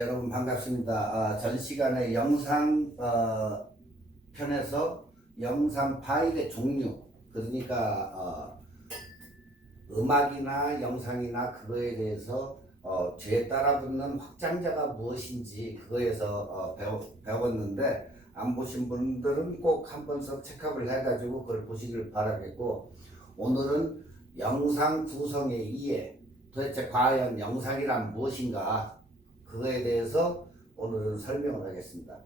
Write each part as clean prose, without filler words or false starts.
여러분 반갑습니다. 전 시간에 영상 편에서 영상 파일의 종류, 그러니까 음악이나 영상이나 그거에 대해서 뒤에 따라붙는 확장자가 무엇인지 그거에서 배웠는데, 안 보신 분들은 꼭 한 번씩 체크업을 해가지고 그걸 보시길 바라겠고, 오늘은 영상 구성의 이해, 도대체 과연 영상이란 무엇인가, 그거에 대해서 오늘은 설명을 하겠습니다.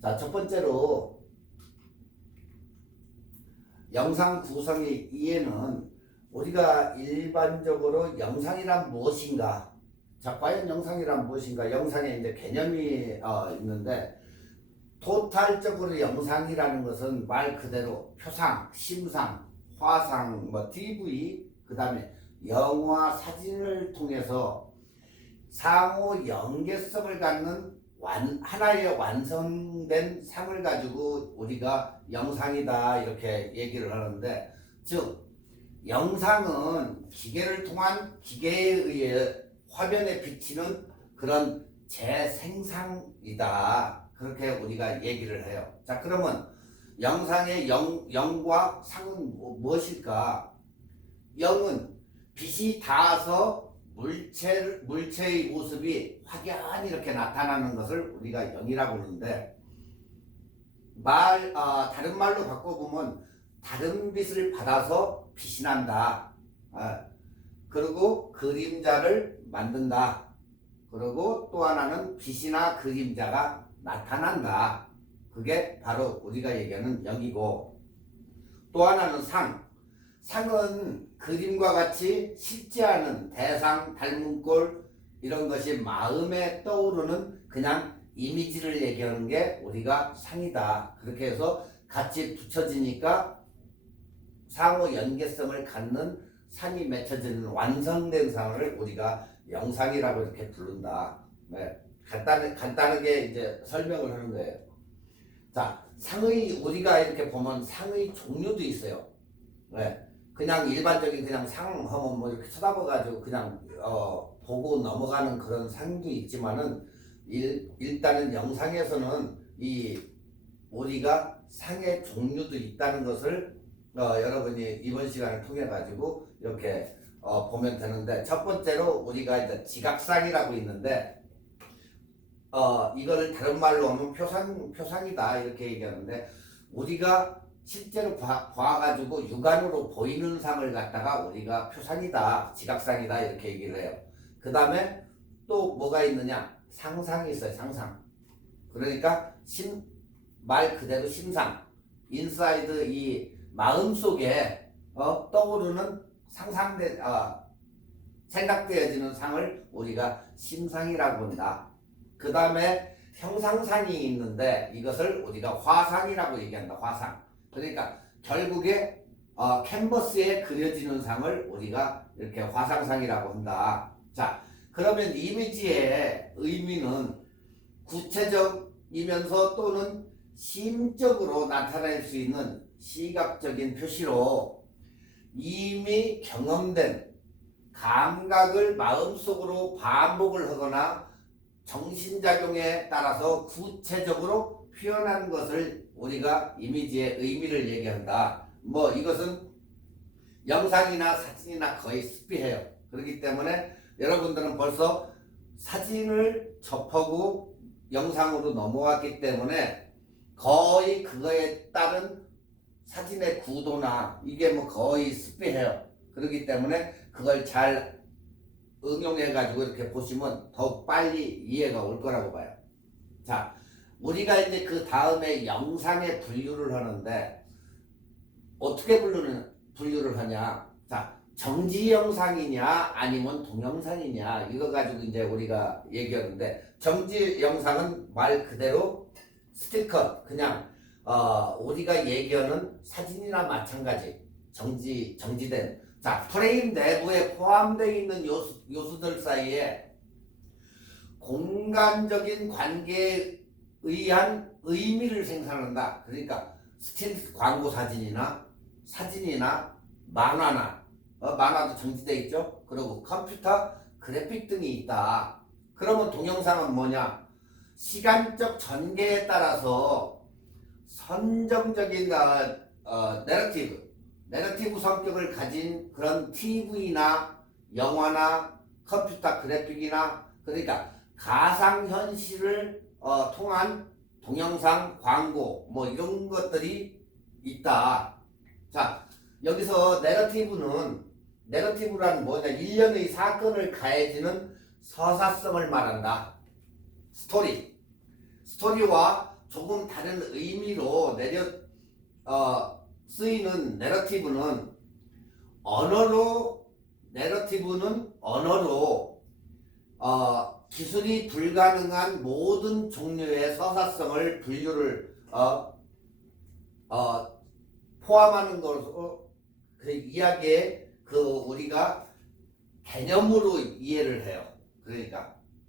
자, 첫 번째로 영상 구성의 이해는, 우리가 일반적으로 영상이란 무엇인가, 자, 과연 영상이란 무엇인가, 영상에 이제 개념이 있는데, 토탈적으로 영상이라는 것은 말 그대로 표상, 심상, 화상, DV, 그 다음에 영화, 사진을 통해서 상호 연계성을 갖는 하나의 완성된 상을 가지고 우리가 영상이다 이렇게 얘기를 하는데, 즉 영상은 기계를 통한, 기계에 의해 화면에 비치는 그런 재생상이다, 그렇게 우리가 얘기를 해요. 자, 그러면 영상의 영과 상은 무엇일까? 영은 빛이 닿아서 물체의 모습이 확연히 이렇게 나타나는 것을 우리가 영이라고 하는데, 다른 말로 바꿔보면 다른 빛을 받아서 빛이 난다. 그리고 그림자를 만든다. 그리고 또 하나는 빛이나 그림자가 나타난다. 그게 바로 우리가 얘기하는 영이고, 또 하나는 상은 그림과 같이 쉽지 않은 대상, 닮은 꼴, 이런 것이 마음에 떠오르는 그냥 이미지를 얘기하는 게 우리가 상이다. 그렇게 해서 같이 붙여지니까 상호 연계성을 갖는 상이 맺혀지는 완성된 상을 우리가 영상이라고 이렇게 부른다. 네. 간단하게 이제 설명을 하는 거예요. 자, 우리가 이렇게 보면 상의 종류도 있어요. 네. 그냥 일반적인 그냥 상 하면 뭐 이렇게 쳐다봐가지고 그냥 보고 넘어가는 그런 상도 있지만은, 일단은 영상에서는 우리가 상의 종류도 있다는 것을 여러분이 이번 시간을 통해 가지고 이렇게 보면 되는데, 첫 번째로 우리가 이제 지각상이라고 있는데, 이거를 다른 말로 하면 표상이다 이렇게 얘기하는데, 우리가 실제로 봐가지고 육안으로 보이는 상을 갖다가 우리가 표상이다, 지각상이다 이렇게 얘기를 해요. 그 다음에 또 뭐가 있느냐, 상상이 있어요. 상상. 그러니까 말 그대로 심상, 인사이드, 이 마음속에 떠오르는 생각되어지는 상을 우리가 심상이라고 한다. 그 다음에 형상상이 있는데, 이것을 우리가 화상이라고 얘기한다. 화상. 그러니까 결국에 캔버스에 그려지는 상을 우리가 이렇게 화상상이라고 한다. 자, 그러면 이미지의 의미는 구체적이면서 또는 심적으로 나타낼 수 있는 시각적인 표시로, 이미 경험된 감각을 마음속으로 반복을 하거나 정신작용에 따라서 구체적으로 표현한 것을 우리가 이미지의 의미를 얘기한다. 이것은 영상이나 사진이나 거의 습비해요. 그렇기 때문에 여러분들은 벌써 사진을 접하고 영상으로 넘어왔기 때문에 거의 그거에 따른 사진의 구도나 이게 거의 습비해요. 그렇기 때문에 그걸 잘 응용해가지고 이렇게 보시면 더욱 빨리 이해가 올 거라고 봐요. 자, 우리가 이제 그 다음에 영상에 분류를 하는데, 어떻게 분류를 하냐. 자, 정지 영상이냐 아니면 동영상이냐, 이거 가지고 이제 우리가 얘기하는데, 정지 영상은 말 그대로 스틸컷, 그냥 우리가 얘기하는 사진이나 마찬가지 정지된, 자, 프레임 내부에 포함되어 있는 요소들 사이에 공간적인 관계에 의한 의미를 생산한다. 그러니까 스틸 광고 사진이나 만화나, 만화도 정지되어 있죠. 그리고 컴퓨터 그래픽 등이 있다. 그러면 동영상은 뭐냐? 시간적 전개에 따라서 선정적인 내러티브 성격을 가진 그런 TV나 영화나 컴퓨터 그래픽이나 그러니까 가상현실을 통한 동영상, 광고 뭐 이런 것들이 있다. 자, 여기서 내러티브란 뭐냐? 일련의 사건을 가해지는 서사성을 말한다. 스토리와 조금 다른 의미로 쓰이는 내러티브는 언어로 기술이 불가능한 모든 종류의 서사성을 분류를 포함하는 것으로 그 이야기에 우리가 개념으로 이해를 해요.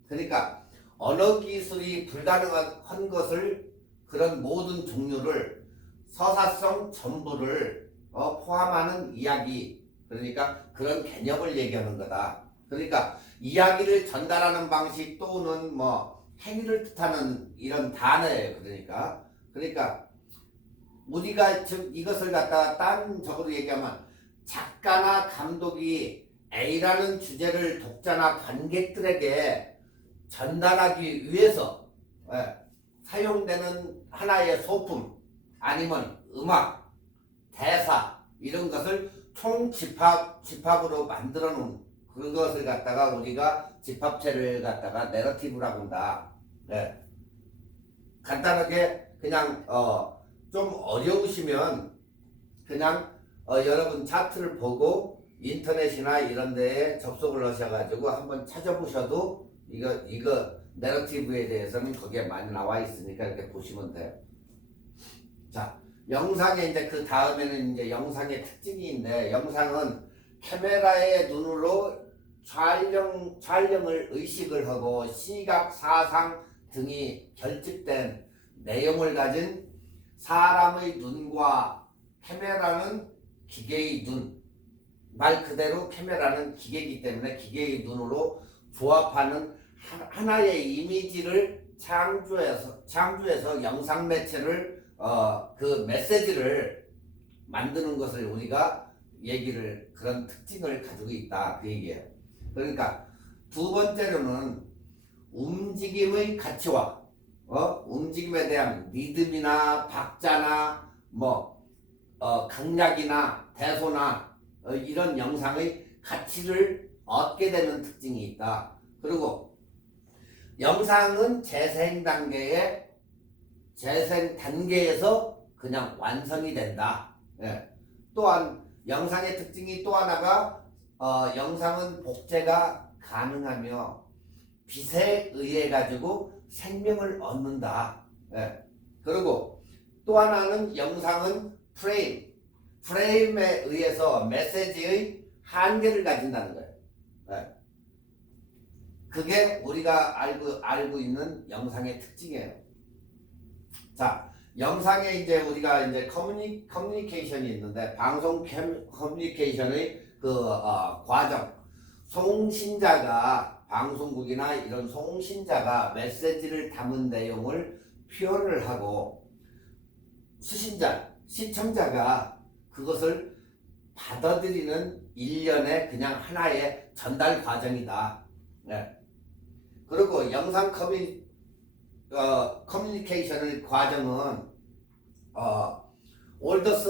그러니까 언어 기술이 불가능한 것을 그런 모든 종류를 서사성 전부를 포함하는 이야기, 그러니까 그런 개념을 얘기하는 거다. 그러니까 이야기를 전달하는 방식 또는 뭐 행위를 뜻하는 이런 단어예요. 그러니까 우리가 즉 이것을 갖다가 딴 적으로 얘기하면 작가나 감독이 A라는 주제를 독자나 관객들에게 전달하기 위해서 사용되는 하나의 소품 아니면 음악, 대사 이런 것을 집합으로 만들어 놓은 그것을 갖다가 우리가 집합체를 갖다가 내러티브라고 한다. 간단하게 그냥 좀 어려우시면 그냥 여러분 차트를 보고 인터넷이나 이런 데에 접속을 하셔가지고 한번 찾아보셔도 이거 내러티브에 대해서는 거기에 많이 나와 있으니까 이렇게 보시면 돼요. 자, 영상에 이제 그 다음에는 이제 영상의 특징인데, 영상은 카메라의 눈으로 촬영을 의식을 하고 시각, 사상 등이 결집된 내용을 가진 사람의 눈과 카메라는 기계의 눈, 말 그대로 카메라는 기계이기 때문에 기계의 눈으로 조합하는 하나의 이미지를 창조해서 영상 매체를 그 메시지를 만드는 것을 우리가 그런 특징을 가지고 있다 그 얘기예요. 그러니까 두 번째로는 움직임의 가치와 움직임에 대한 리듬이나 박자나 강약이나 대소나 이런 영상의 가치를 얻게 되는 특징이 있다. 그리고 영상은 재생 단계에서 그냥 완성이 된다. 또한 영상의 특징이 또 하나가 영상은 복제가 가능하며 빛에 의해 가지고 생명을 얻는다. 그리고 또 하나는 영상은 프레임에 의해서 메시지의 한계를 가진다는 거예요. 그게 우리가 알고 있는 영상의 특징이에요. 자, 영상에 이제 우리가 이제 커뮤니케이션이 있는데, 방송 커뮤니케이션의 과정, 송신자가 방송국이나 이런 송신자가 메시지를 담은 내용을 표현을 하고 시청자가 그것을 받아들이는 일련의 그냥 하나의 전달 과정이다. 그리고 영상 커뮤니케이션의 과정은 올더스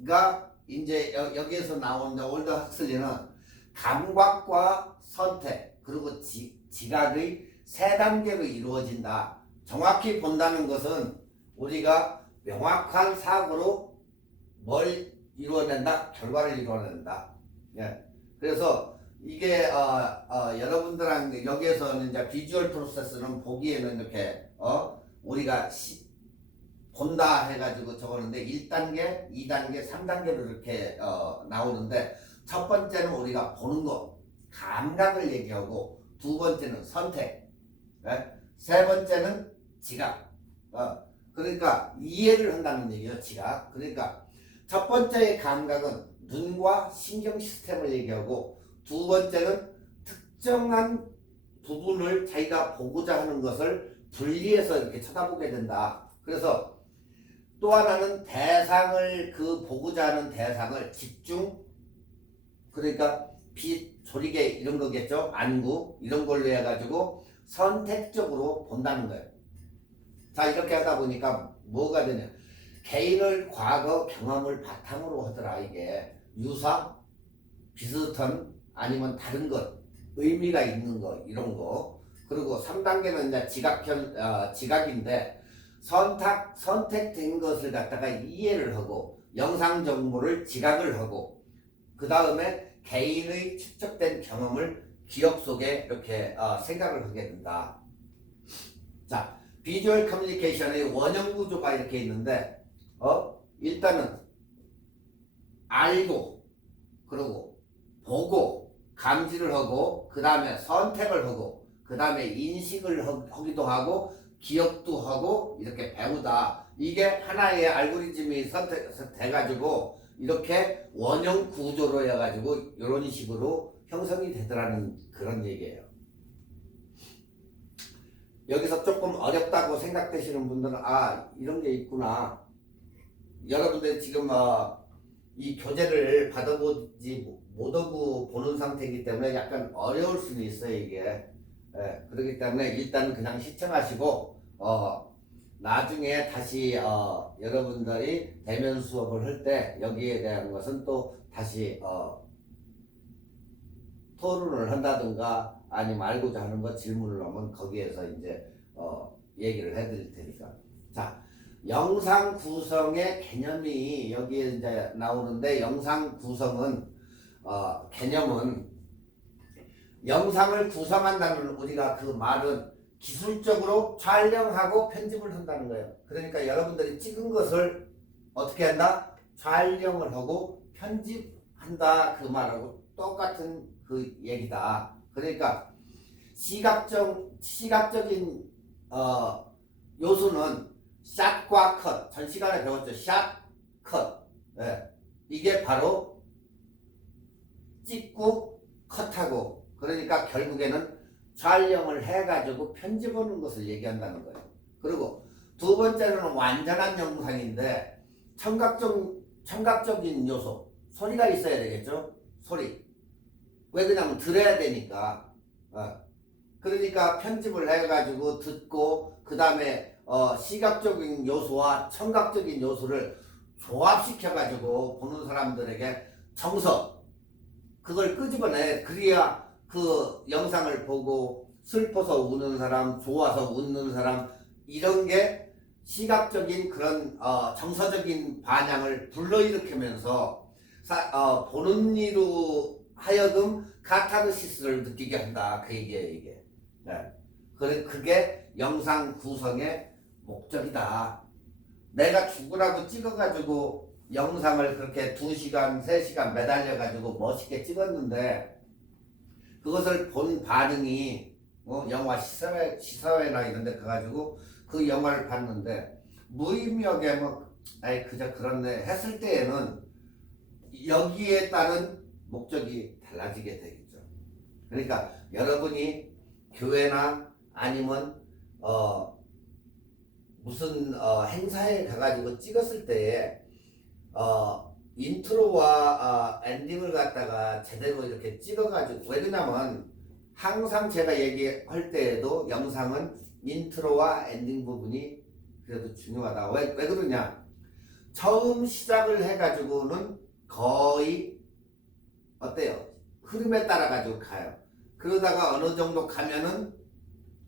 헉슬리가 이제 여기에서 나온 올더 헉슬리는 감각과 선택 그리고 지각의 세 단계로 이루어진다. 정확히 본다는 것은 우리가 명확한 사고로 뭘 이루어낸다? 결과를 이루어낸다. 그래서 이게 여러분들한 여기에서는 이제 비주얼 프로세스는 보기에는 이렇게 우리가 본다 해가지고 적었는데 1단계, 2단계, 3단계로 이렇게 나오는데, 첫 번째는 우리가 보는 거, 감각을 얘기하고, 두 번째는 선택, 세 번째는 지각. 그러니까 이해를 한다는 얘기예요. 지각. 그러니까 첫 번째의 감각은 눈과 신경 시스템을 얘기하고, 두 번째는 특정한 부분을 자기가 보고자 하는 것을 분리해서 이렇게 쳐다보게 된다. 그래서 또 하나는 대상을 그 보고자 하는 대상을 집중 그러니까 빛, 조리개 이런 거겠죠. 안구 이런 걸로 해가지고 선택적으로 본다는 거예요. 자 이렇게 하다 보니까 뭐가 되냐 개인의 과거 경험을 바탕으로 하더라. 이게 유사 비슷한 아니면 다른 것 의미가 있는 거 이런 거 그리고 3단계는 이제 지각인데 선택된 것을 갖다가 이해를 하고 영상 정보를 지각을 하고 그 다음에 개인의 축적된 경험을 기억 속에 이렇게 생각을 하게 된다. 자, 비주얼 커뮤니케이션의 원형 구조가 이렇게 있는데 일단은 알고 그리고 보고 감지를 하고 그 다음에 선택을 하고 그 다음에 인식을 하기도 하고 기억도 하고 이렇게 배우다. 이게 하나의 알고리즘이 선택돼가지고 이렇게 원형 구조로 해가지고 이런 식으로 형성이 되더라는 그런 얘기예요. 여기서 조금 어렵다고 생각되시는 분들은 이런 게 있구나. 여러분들 지금 이 교재를 받아보지 못하고 보는 상태이기 때문에 약간 어려울 수는 있어요 이게. 그렇기 때문에 일단 그냥 시청하시고 나중에 다시 여러분들이 대면 수업을 할 때 여기에 대한 것은 또 다시 토론을 한다든가 아니면 알고자 하는 것 질문을 하면 거기에서 이제 얘기를 해드릴 테니까. 자, 영상 구성의 개념이 여기에 이제 나오는데 영상 구성은 개념은 영상을 구성한다는 우리가 그 말은 기술적으로 촬영하고 편집을 한다는 거예요. 그러니까 여러분들이 찍은 것을 어떻게 한다? 촬영을 하고 편집한다 그 말하고 똑같은 그 얘기다. 그러니까 시각적인 요소는 샷과 컷. 전 시간에 배웠죠. 샷, 컷. 이게 바로 찍고 컷하고 그러니까 결국에는 촬영을 해가지고 편집하는 것을 얘기한다는 거예요. 그리고 두 번째는 완전한 영상인데 청각적인 요소 소리가 있어야 되겠죠. 소리 왜 그러냐면 들어야 되니까 그러니까 편집을 해가지고 듣고 그 다음에 시각적인 요소와 청각적인 요소를 조합시켜가지고 보는 사람들에게 정서 그걸 끄집어내. 그래야 그 영상을 보고 슬퍼서 우는 사람, 좋아서 웃는 사람 이런 게 시각적인 그런 정서적인 반향을 불러일으키면서 보는 이로 하여금 카타르시스를 느끼게 한다. 그 얘기예요 이게. 그게 영상 구성의 목적이다. 내가 죽으라고 찍어가지고 영상을 그렇게 2시간, 3시간 매달려가지고 멋있게 찍었는데 그것을 본 반응이 영화 시사회나 이런 데 가가지고 그 영화를 봤는데 무의미하게 그저 그렇네 했을 때에는 여기에 따른 목적이 달라지게 되겠죠. 그러니까 여러분이 교회나 아니면 무슨 행사에 가가지고 찍었을 때에 인트로와 엔딩을 갖다가 제대로 이렇게 찍어가지고 왜 그러냐면 항상 제가 얘기할 때에도 영상은 인트로와 엔딩 부분이 그래도 중요하다. 왜 그러냐? 처음 시작을 해가지고는 거의 어때요? 흐름에 따라 가지고 가요. 그러다가 어느 정도 가면은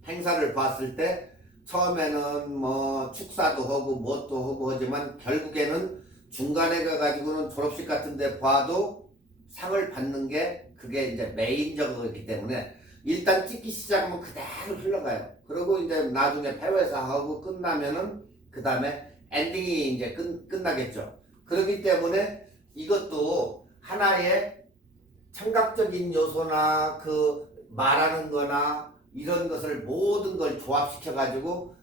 행사를 봤을 때 처음에는 뭐 축사도 하고 뭣도 하고 하지만 결국에는 중간에 가가지고는 졸업식 같은 데 봐도 상을 받는 게 그게 이제 메인적이기 때문에 일단 찍기 시작하면 그대로 흘러가요. 그리고 이제 나중에 폐회사하고 끝나면은 그 다음에 엔딩이 이제 끝나겠죠. 그렇기 때문에 이것도 하나의 청각적인 요소나 그 말하는 거나 이런 것을 모든 걸 조합시켜 가지고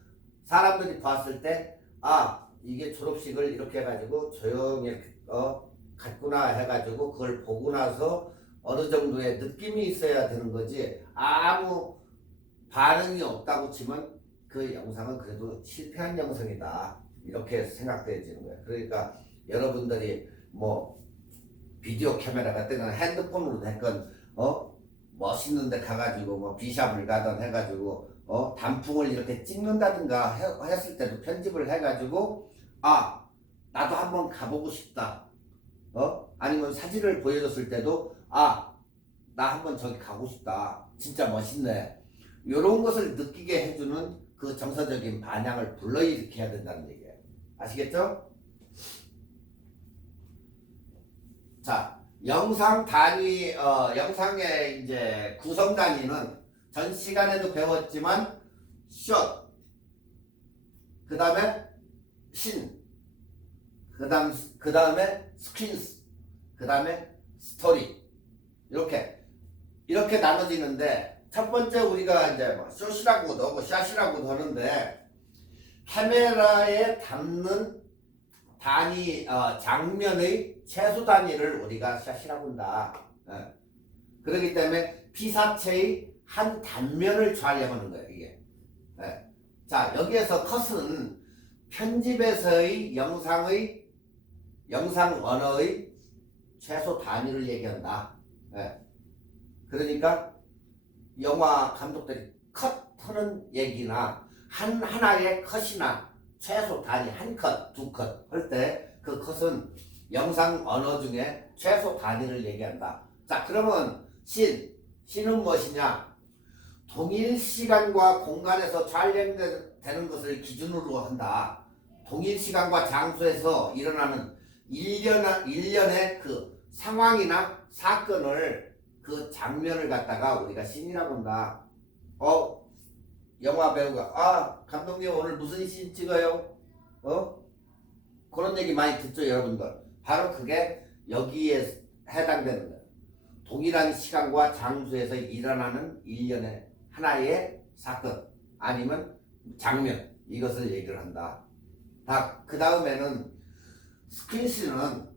사람들이 봤을 때 이게 졸업식을 이렇게 해가지고 조용히 갔구나 해가지고 그걸 보고 나서 어느 정도의 느낌이 있어야 되는 거지 아무 반응이 없다고 치면 그 영상은 그래도 실패한 영상이다. 이렇게 생각되어지는 거예요. 그러니까 여러분들이 뭐 비디오 카메라 같은 건 핸드폰으로 됐건 멋있는 데 가가지고 뭐 비샵을 가든 해가지고 단풍을 이렇게 찍는다든가 했을 때도 편집을 해가지고 아 나도 한번 가보고 싶다. 아니면 사진을 보여줬을 때도 아 나 한번 저기 가고 싶다. 진짜 멋있네. 이런 것을 느끼게 해주는 그 정서적인 반향을 불러일으켜야 된다는 얘기예요. 아시겠죠? 자, 영상 단위, 영상의 이제 구성 단위는 전 시간에도 배웠지만 숏, 그 다음에 신, 그 다음에 스퀸스, 그 다음에 스토리 이렇게 나눠지는데 첫 번째 우리가 이제 뭐 숏이라고도 하고 샷이라고도 하는데 카메라에 담는 단위 장면의 최소 단위를 우리가 샷이라고 한다. 그렇기 때문에 피사체의 한 단면을 촬영하는 거예요. 이게. 자 여기에서 컷은 편집에서의 영상 언어의 최소 단위를 얘기한다. 그러니까 영화 감독들이 컷하는 얘기나 하나의 컷이나 최소 단위 한 컷, 두 컷 할 때 그 컷은 영상 언어 중에 최소 단위를 얘기한다. 자 그러면 신은 무엇이냐? 동일 시간과 공간에서 촬영되는 것을 기준으로 한다. 동일 시간과 장소에서 일어나는 일련의 그 상황이나 사건을 그 장면을 갖다가 우리가 신이라고 한다. 영화 배우가 감독님 오늘 무슨 씬 찍어요? 그런 얘기 많이 듣죠 여러분들. 바로 그게 여기에 해당되는 거예요. 동일한 시간과 장소에서 일어나는 일련의 하나의 사건 아니면 장면 이것을 얘기를 한다. 그 다음에는 스크린신은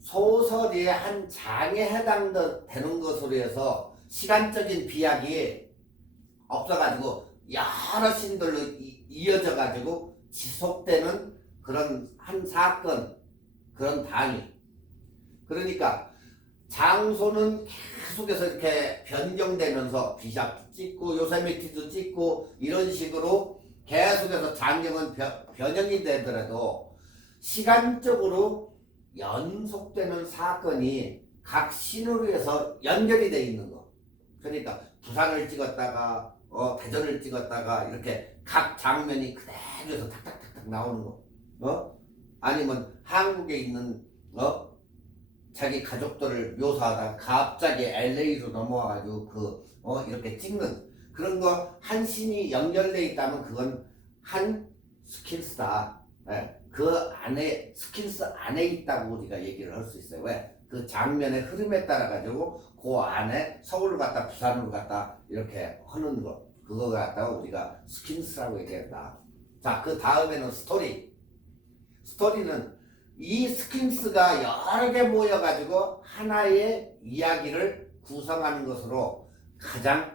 소설의 한 장에 해당되는 것으로 해서 시간적인 비약이 없어가지고 여러 신들로 이어져가지고 지속되는 그런 한 사건, 그런 단위. 그러니까 장소는 계속해서 이렇게 변경되면서 비샵 찍고 요세미티도 찍고 이런 식으로 계속해서 장면은 변형이 되더라도 시간적으로 연속되는 사건이 각 신으로 해서 연결이 되어 있는 거. 그러니까 부산을 찍었다가 대전을 찍었다가 이렇게 각 장면이 그대로서 탁탁탁탁 나오는 거. 아니면 한국에 있는 자기 가족들을 묘사하다가 갑자기 LA로 넘어와가지고 이렇게 찍는 그런 거 한 신이 연결되어 있다면 그건 한 스킬스다. 그 안에 스킬스 안에 있다고 우리가 얘기를 할 수 있어요. 왜? 그 장면의 흐름에 따라 가지고 그 안에 서울을 갔다 부산으로 갔다 이렇게 하는 거 그거 갖다가 우리가 스킨스라고 얘기한다. 자, 그 다음에는 스토리는 이 스킨스가 여러 개 모여가지고 하나의 이야기를 구성하는 것으로 가장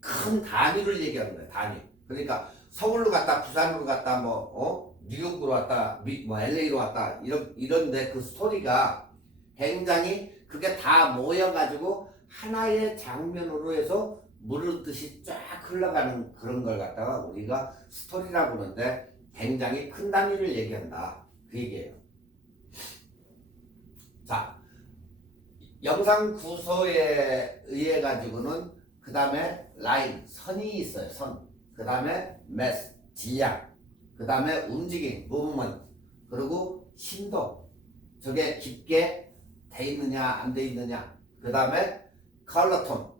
큰 단위를 얘기하는 거예요. 단위. 그러니까 서울로 갔다 부산으로 갔다 뉴욕으로 왔다 LA로 왔다 이런데 그 스토리가 굉장히 그게 다 모여가지고 하나의 장면으로 해서 물을 듯이 쫙 흘러가는 그런 걸 갖다가 우리가 스토리라고 하는데 굉장히 큰 단위를 얘기한다. 그 얘기예요. 자, 영상 구조에 의해 가지고는 그 다음에 라인, 선이 있어요. 선. 그 다음에 매스, 질량. 그 다음에 움직임, 무브먼트. 그리고 심도. 저게 깊게 돼 있느냐 안 돼 있느냐. 그 다음에 컬러 톤.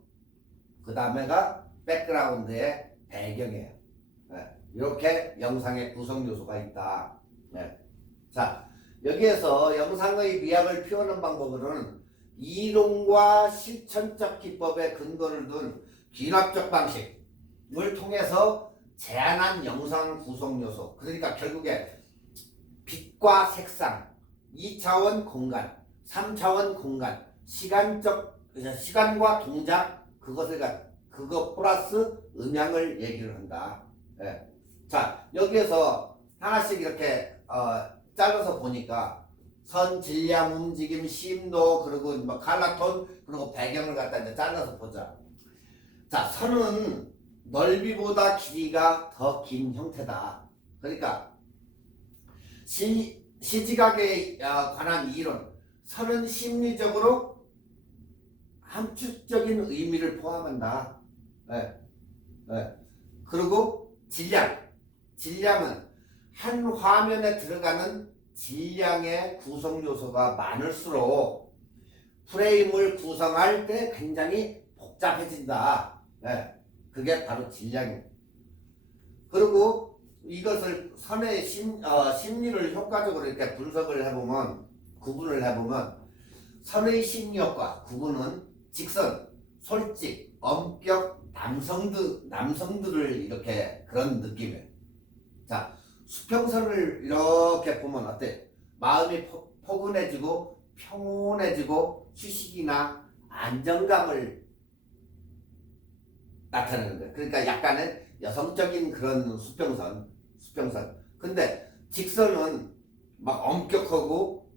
그 다음에가 백그라운드의 배경이에요. 이렇게 영상의 구성 요소가 있다. 자, 여기에서 영상의 미학을 표현하는 방법으로는 이론과 실천적 기법에 근거를 둔 귀납적 방식을 통해서 제한한 영상 구성 요소. 그러니까 결국에 빛과 색상, 2차원 공간, 3차원 공간, 시간과 동작 그거 플러스 음양을 얘기를 한다. 예. 자, 여기에서 하나씩 이렇게 잘라서 보니까 선, 질량, 움직임, 심도, 그리고 뭐 칼라톤, 그리고 배경을 갖다 이제 잘라서 보자. 자, 선은 넓이보다 길이가 더 긴 형태다. 그러니까 시지각에 관한 이론, 선은 심리적으로 함축적인 의미를 포함한다. 예, 예. 그리고 질량은 한 화면에 들어가는 질량의 구성 요소가 많을수록 프레임을 구성할 때 굉장히 복잡해진다. 예, 그게 바로 질량입니다. 그리고 이것을 선의 심리를 효과적으로 이렇게 분석을 해보면, 구분을 해보면, 선의 심리학과 구분은 직선, 솔직, 엄격, 남성들을 이렇게 그런 느낌이에요. 자, 수평선을 이렇게 보면 어때? 마음이 포근해지고 평온해지고 휴식이나 안정감을 나타내는 거예요. 그러니까 약간의 여성적인 그런 수평선. 근데 직선은 막 엄격하고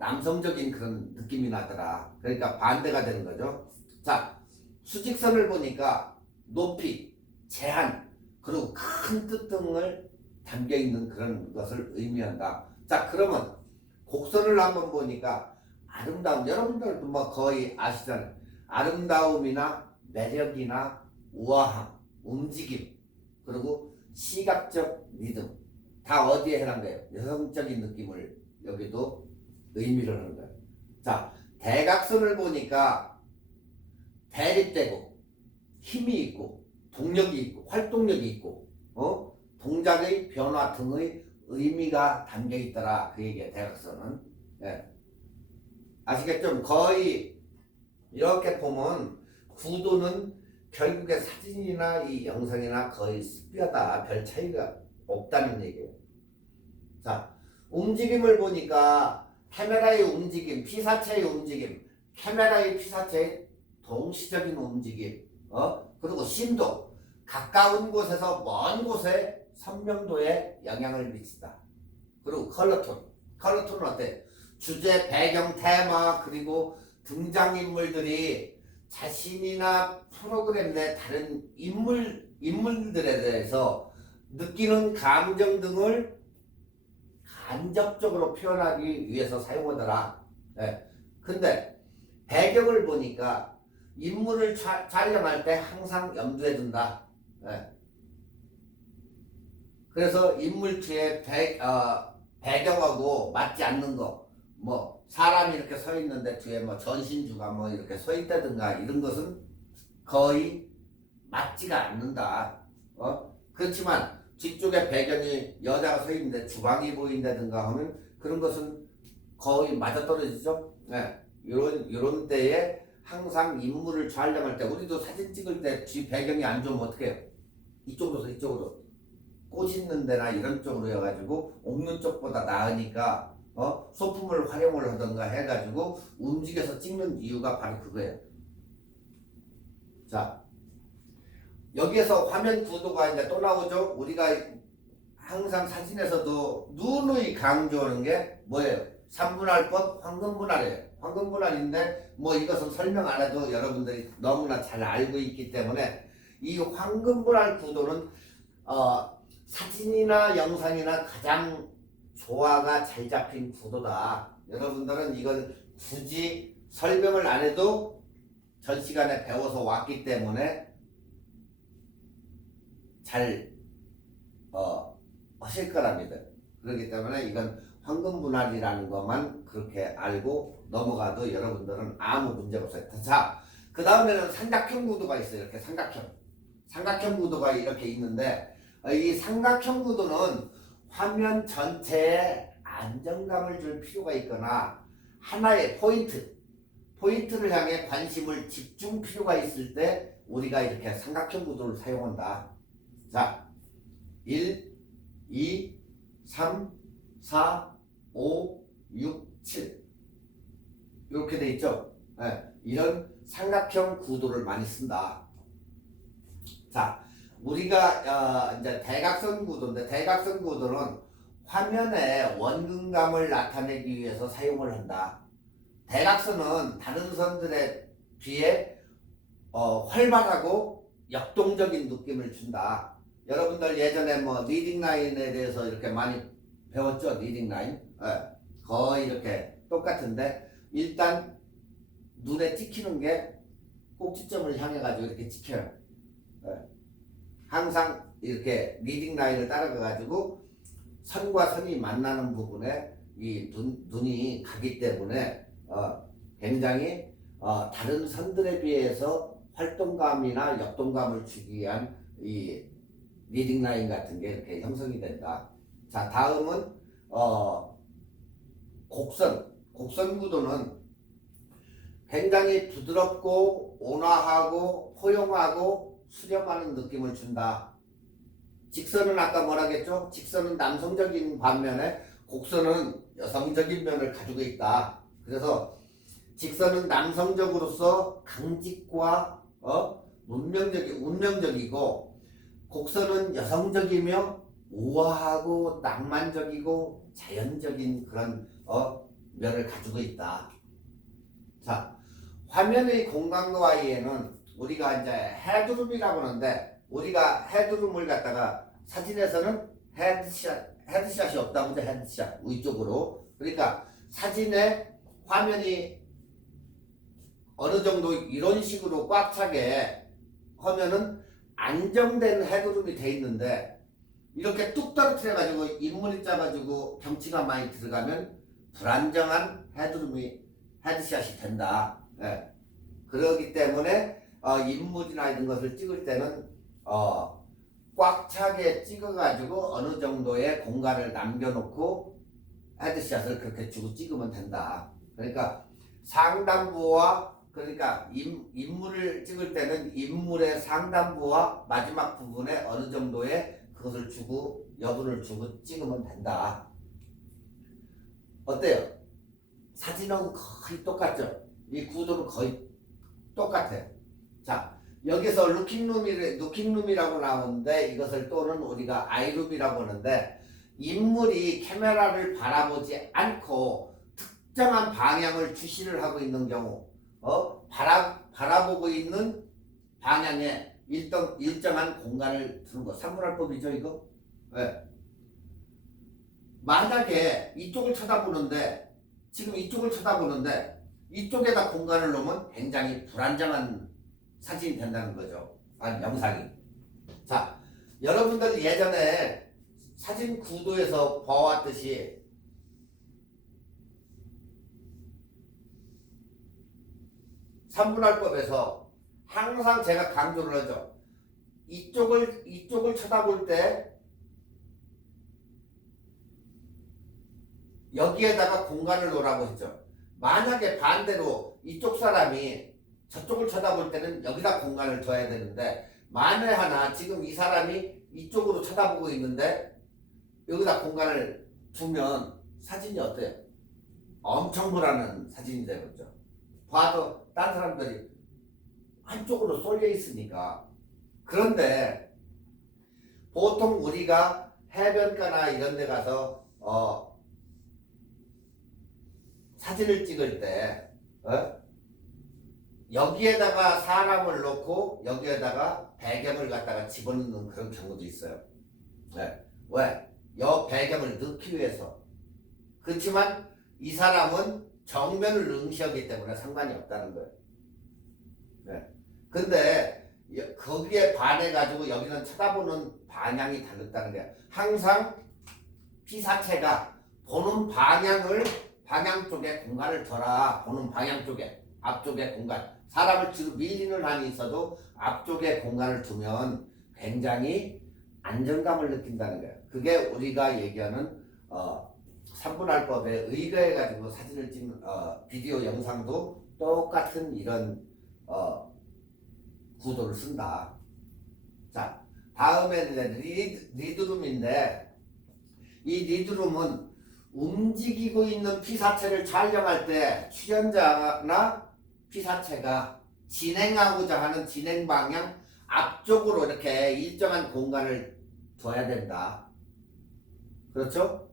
남성적인 그런 느낌이 나더라. 그러니까 반대가 되는 거죠. 자, 수직선을 보니까 높이, 제한, 그리고 큰 뜻 등을 담겨 있는 그런 것을 의미한다. 자, 그러면 곡선을 한번 보니까 아름다움, 여러분들도 뭐 거의 아시잖아요. 아름다움이나 매력이나 우아함, 움직임, 그리고 시각적 리듬, 다 어디에 해당돼요? 여성적인 느낌을 여기도 의미를 하는 거예요. 자, 대각선을 보니까 대립되고 힘이 있고 동력이 있고 활동력이 있고 동작의 변화 등의 의미가 담겨 있더라. 그 얘기야, 대각선은. 예. 아시겠죠? 거의 이렇게 보면 구도는 결국에 사진이나 이 영상이나 거의 습비하다. 별 차이가 없다는 얘기예요. 자, 움직임을 보니까 카메라의 움직임, 피사체의 움직임, 카메라의 피사체의 동시적인 움직임, 그리고 심도, 가까운 곳에서 먼 곳에 선명도에 영향을 미친다. 그리고 컬러톤은 어때? 주제, 배경, 테마, 그리고 등장인물들이 자신이나 프로그램 내 다른 인물들에 대해서 느끼는 감정 등을 간접적으로 표현하기 위해서 사용하더라. 예. 근데 배경을 보니까 인물을 촬영할 때 항상 염두에 둔다. 예. 그래서 인물 뒤에 배경하고 맞지 않는 거, 뭐 사람이 이렇게 서 있는데 뒤에 뭐 전신주가 뭐 이렇게 서 있다든가 이런 것은 거의 맞지가 않는다. 그렇지만 뒤쪽에 배경이 여자가 서 있는데 주방이 보인다든가 하면 그런 것은 거의 맞아떨어지죠. 네. 이런 때에 항상 인물을 촬영할 때, 우리도 사진 찍을 때 뒤 배경이 안 좋으면 어떻게 해요? 이쪽으로 꽃 있는 데나 이런 쪽으로 해가지고 없는 쪽보다 나으니까 소품을 활용을 하던가 해가지고 움직여서 찍는 이유가 바로 그거예요. 자, 여기에서 화면 구도가 이제 또 나오죠. 우리가 항상 사진에서도 누누이 강조하는 게 뭐예요? 3분할법 황금분할이에요. 황금분할인데 뭐 이것은 설명 안 해도 여러분들이 너무나 잘 알고 있기 때문에 이 황금분할 구도는 사진이나 영상이나 가장 조화가 잘 잡힌 구도다. 여러분들은 이건 굳이 설명을 안 해도 전 시간에 배워서 왔기 때문에 잘 하실 거랍니다. 그렇기 때문에 이건 황금분할이라는 것만 그렇게 알고 넘어가도 여러분들은 아무 문제가 없어요. 자, 그 다음에는 삼각형 구도가 있어요. 이렇게 삼각형 구도가 이렇게 있는데 이 삼각형 구도는 화면 전체에 안정감을 줄 필요가 있거나 하나의 포인트를 향해 관심을 집중 필요가 있을 때 우리가 이렇게 삼각형 구도를 사용한다. 자, 1, 2, 3, 4, 5, 6, 7 이렇게 돼 있죠. 네, 이런 삼각형 구도를 많이 쓴다. 자, 우리가 이제 대각선 구도인데 대각선 구도는 화면에 원근감을 나타내기 위해서 사용을 한다. 대각선은 다른 선들에 비해 활발하고 역동적인 느낌을 준다. 여러분들 예전에 뭐 리딩 라인에 대해서 이렇게 많이 배웠죠? 리딩 라인. 거의 이렇게 똑같은데 일단 눈에 찍히는 게 꼭지점을 향해 가지고 이렇게 찍혀요. 항상 이렇게 리딩 라인을 따라가 가지고 선과 선이 만나는 부분에 이 눈이 가기 때문에 굉장히 다른 선들에 비해서 활동감이나 역동감을 주기 위한 이 리딩 라인 같은 게 이렇게 형성이 된다. 자, 다음은 곡선 구도는 굉장히 부드럽고 온화하고 포용하고 수렴하는 느낌을 준다. 직선은 아까 뭐라겠죠? 직선은 남성적인 반면에 곡선은 여성적인 면을 가지고 있다. 그래서 직선은 남성적으로서 강직과 운명적이고 곡선은 여성적이며 우아하고 낭만적이고 자연적인 그런 면을 가지고 있다. 자, 화면의 공간과 이해는 우리가 이제 헤드룸이라고 하는데 우리가 헤드룸을 갖다가 사진에서는 헤드샷이 없다고 하죠. 헤드샷 위쪽으로. 그러니까 사진에 화면이 어느 정도 이런 식으로 꽉 차게 하면은 안정된 헤드룸이 돼 있는데 이렇게 뚝 떨어뜨려 가지고 인물이 짜가지고 경치가 많이 들어가면 불안정한 헤드샷이 된다. 그러기 때문에 인물이나 이런 것을 찍을 때는 꽉 차게 찍어가지고 어느 정도의 공간을 남겨놓고 헤드샷을 그렇게 주고 찍으면 된다. 그러니까 상단부와 그러니까 인물을 찍을 때는 인물의 상단부와 마지막 부분에 어느 정도의 그것을 주고 여분을 주고 찍으면 된다. 어때요? 사진은 거의 똑같죠? 이 구도는 거의 똑같아요. 자, 여기서 루킹룸이라고 나오는데 이것을 또는 우리가 아이룸이라고 하는데 인물이 카메라를 바라보지 않고 특정한 방향을 주시를 하고 있는 경우 바라보고 있는 방향에 일정한 공간을 두는 거. 삼분할법이죠 이거? 만약에 이쪽을 쳐다보는데 지금 이쪽을 쳐다보는데 이쪽에다 공간을 놓으면 굉장히 불안정한 사진이 된다는 거죠. 아니 영상이. 자, 여러분들 예전에 사진 구도에서 봐왔듯이 삼분할법에서 항상 제가 강조를 하죠. 이쪽을 쳐다볼 때 여기에다가 공간을 놓으라고 했죠. 만약에 반대로 이쪽 사람이 저쪽을 쳐다볼 때는 여기다 공간을 둬야 되는데 만에 하나 지금 이 사람이 이쪽으로 쳐다보고 있는데 여기다 공간을 두면 사진이 어때요? 엄청 불안한 사진이 되겠죠. 봐도 딴 사람들이 한쪽으로 쏠려 있으니까. 그런데 보통 우리가 해변가나 이런 데 가서 사진을 찍을 때 여기에다가 사람을 놓고 여기에다가 배경을 갖다가 집어넣는 그런 경우도 있어요. 왜? 여 배경을 넣기 위해서. 그렇지만 이 사람은 정면을 응시하기 때문에 상관이 없다는 거예요. 근데 거기에 반해가지고 여기는 쳐다보는 방향이 다르다는 거예요. 항상 피사체가 보는 방향 쪽에 공간을 둬라. 보는 방향 쪽에, 앞쪽에 공간. 사람을 뒤로 밀리는 한이 있어도 앞쪽에 공간을 두면 굉장히 안정감을 느낀다는 거예요. 그게 우리가 얘기하는 삼분할법에 의거해가지고 사진을 찍는 비디오 영상도 똑같은 이런 구도를 쓴다. 자, 다음에는 리드룸인데 이 리드룸은 움직이고 있는 피사체를 촬영할 때 출연자나 피사체가 진행하고자 하는 진행 방향 앞쪽으로 이렇게 일정한 공간을 둬야 된다. 그렇죠?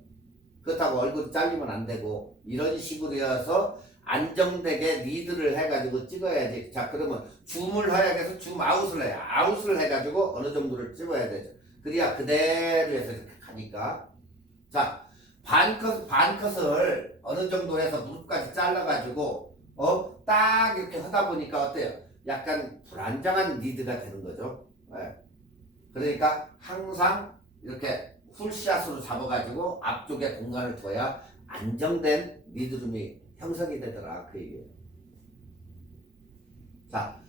그렇다고 얼굴이 잘리면 안 되고 이런 식으로 해서 안정되게 리드를 해가지고 찍어야지. 자, 그러면 줌을 하야해서 줌 아웃을 해야 아웃을 해가지고 어느 정도를 찍어야 되죠. 그래야 그대로 해서 이렇게 가니까. 자, 반컷을 어느 정도 해서 무릎까지 잘라가지고 딱 이렇게 하다 보니까 어때요? 약간 불안정한 리드가 되는 거죠. 네. 그러니까 항상 이렇게 풀샷으로 잡아가지고 앞쪽에 공간을 둬야 안정된 리드룸이 형성이 되더라, 그 얘기예요. 자,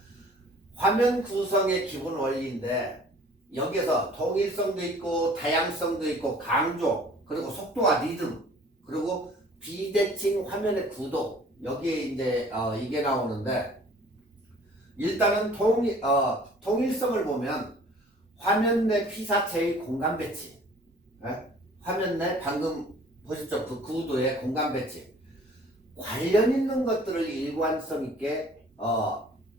화면 구성의 기본 원리인데 여기서 통일성도 있고 다양성도 있고 강조, 그리고 속도와 리듬, 그리고 비대칭 화면의 구도, 여기에 이제 이게 나오는데, 일단은 통일성을 보면 화면 내 피사체의 공간 배치, 화면 내 방금 보셨죠? 그 구도의 공간 배치, 관련 있는 것들을 일관성 있게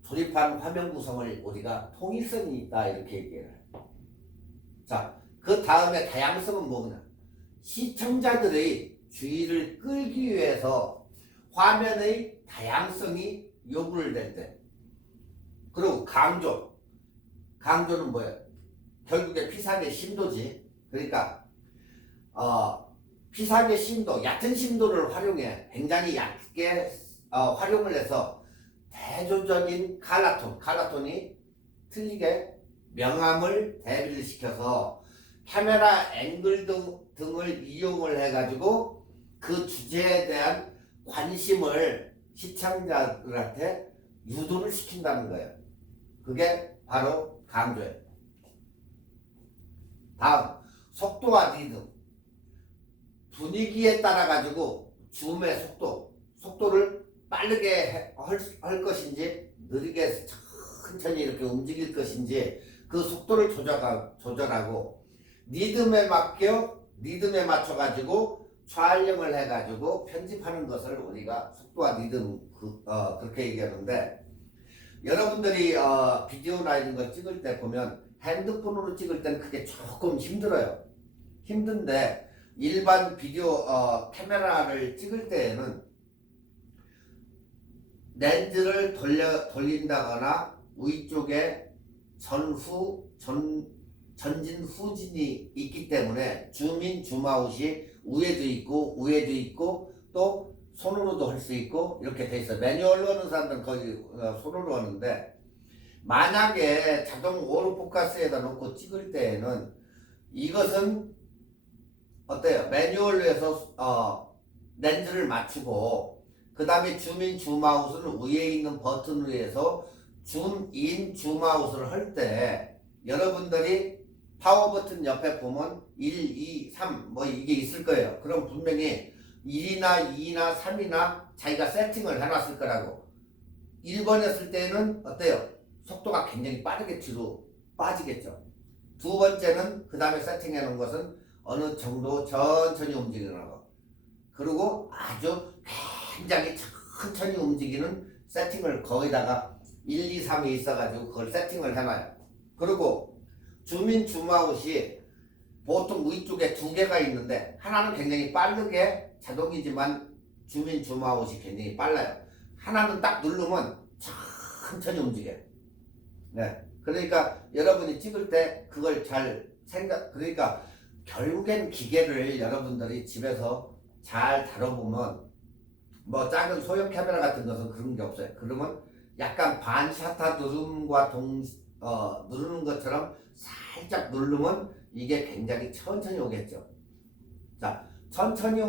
조립한 화면 구성을 우리가 통일성이 있다, 이렇게 얘기해요. 자, 그 다음에 다양성은 뭐냐? 시청자들의 주의를 끌기 위해서 화면의 다양성이 요구를 될 때. 그리고 강조는 뭐예요? 결국에 피사계 심도지. 그러니까 피사계 심도, 얕은 심도를 활용해 굉장히 얕게 활용을 해서 대조적인 칼라톤이 틀리게 명암을 대비를 시켜서 카메라 앵글 등을 이용을 해가지고 그 주제에 대한 관심을 시청자들한테 유도를 시킨다는 거예요. 그게 바로 강조예요. 다음, 속도와 리듬. 분위기에 따라 가지고 줌의 속도를 빠르게 할 것인지 느리게 천천히 이렇게 움직일 것인지 그 속도를 조절하고 리듬에 맞춰 가지고 촬영을 해 가지고 편집하는 것을 우리가 속도와 리듬 그렇게 얘기하는데, 여러분들이 비디오나 이런 거 찍을 때 보면 핸드폰으로 찍을 때는 그게 조금 힘든데 일반 비디오 카메라를 찍을 때에는 렌즈를 돌린다거나 위쪽에 전진 후진이 있기 때문에 줌인 줌아웃이 위에도 있고 또 손으로도 할 수 있고 이렇게 돼 있어요. 매뉴얼로 하는 사람들은 거의 손으로 하는데, 만약에 자동 오토포커스에다 놓고 찍을 때에는 이것은 어때요? 매뉴얼로 해서 렌즈를 맞추고 그 다음에 줌인 줌아웃은 위에 있는 버튼으로 해서 줌인 줌아웃을 할 때 여러분들이 파워 버튼 옆에 보면 1, 2, 3 뭐 이게 있을 거예요. 그럼 분명히 1이나 2나 3이나 자기가 세팅을 해놨을 거라고. 1번 했을 때는 어때요? 속도가 굉장히 빠르게 뒤로 빠지겠죠. 두 번째는 그 다음에 세팅해 놓은 것은 어느 정도 천천히 움직이는 거. 그리고 아주 굉장히 천천히 움직이는 세팅을 거기다가 1, 2, 3이 있어가지고 그걸 세팅을 해놔요. 그리고 줌인 줌아웃이 보통 위쪽에 두 개가 있는데 하나는 굉장히 빠르게 자동이지만 줌인 줌아웃이 굉장히 빨라요. 하나는 딱 누르면 천천히 움직여요. 네. 그러니까 여러분이 찍을 때 그걸 그러니까 결국엔 기계를 여러분들이 집에서 잘 다뤄보면 뭐 작은 소형 카메라 같은 것은 그런 게 없어요. 그러면 약간 반샤타 누름과 누르는 것처럼 살짝 누르면 이게 굉장히 천천히 오겠죠. 자, 천천히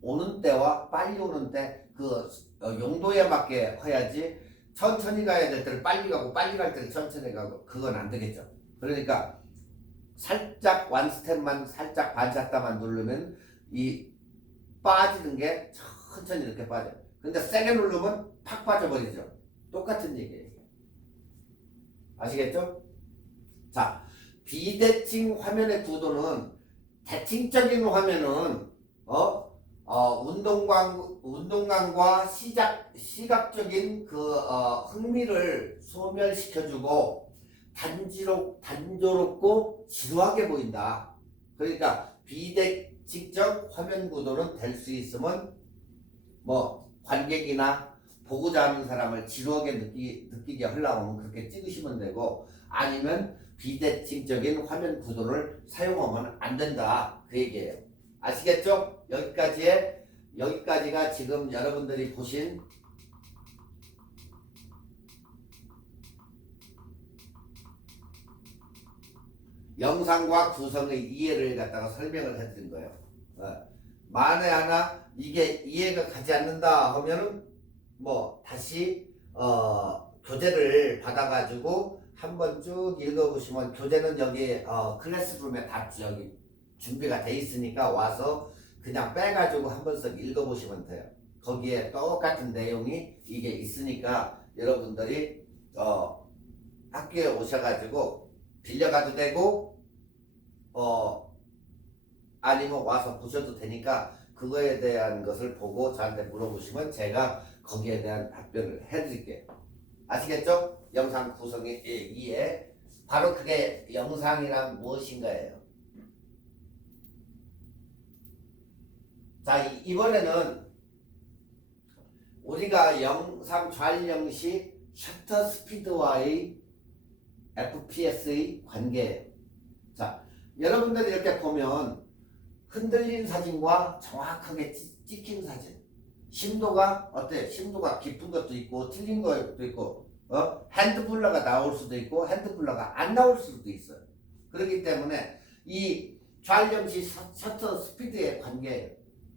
오는 때와 빨리 오는 때 그 용도에 맞게 해야지, 천천히 가야 될 때를 빨리 가고 빨리 갈 때를 천천히 가고 그건 안 되겠죠. 그러니까 살짝 원 스텝만 살짝 반샷다만 누르면 이 빠지는 게 천천히 이렇게 빠져요. 근데 세게 누르면 팍 빠져버리죠. 똑같은 얘기예요. 아시겠죠? 자, 비대칭 화면의 구도는, 대칭적인 화면은 운동감과 시각적인 그 흥미를 소멸시켜주고 단조롭고 지루하게 보인다. 그러니까 비대칭적 화면 구도는 될 수 있으면 뭐 관객이나 보고자 하는 사람을 지루하게 느끼게 하려고 하면 그렇게 찍으시면 되고, 아니면 비대칭적인 화면 구도를 사용하면 안 된다, 그 얘기예요. 아시겠죠? 여기까지가 지금 여러분들이 보신 영상과 구성의 이해를 갖다가 설명을 해드린 거예요. 만에 하나 이게 이해가 가지 않는다 하면은 뭐 다시 교재를 받아가지고 한번 쭉 읽어보시면, 교재는 여기 클래스룸에 다 여기 준비가 돼 있으니까 와서 그냥 빼가지고 한 번씩 읽어보시면 돼요. 거기에 똑같은 내용이 이게 있으니까 여러분들이 학교에 오셔가지고 빌려가도 되고 아니면 와서 보셔도 되니까, 그거에 대한 것을 보고 저한테 물어보시면 제가 거기에 대한 답변을 해드릴게요. 아시겠죠? 영상 구성의 이해. 바로 그게 영상이란 무엇인가예요. 자, 이번에는 우리가 영상 촬영 시 셔터 스피드와의 FPS의 관계예요. 자, 여러분들이 이렇게 보면 흔들린 사진과 정확하게 찍힌 사진, 심도가 어때? 심도가 깊은 것도 있고 틀린 것도 있고, 핸드블러가 나올 수도 있고 핸드블러가 안 나올 수도 있어요. 그렇기 때문에 이 촬영 시 셔터 스피드의 관계예요.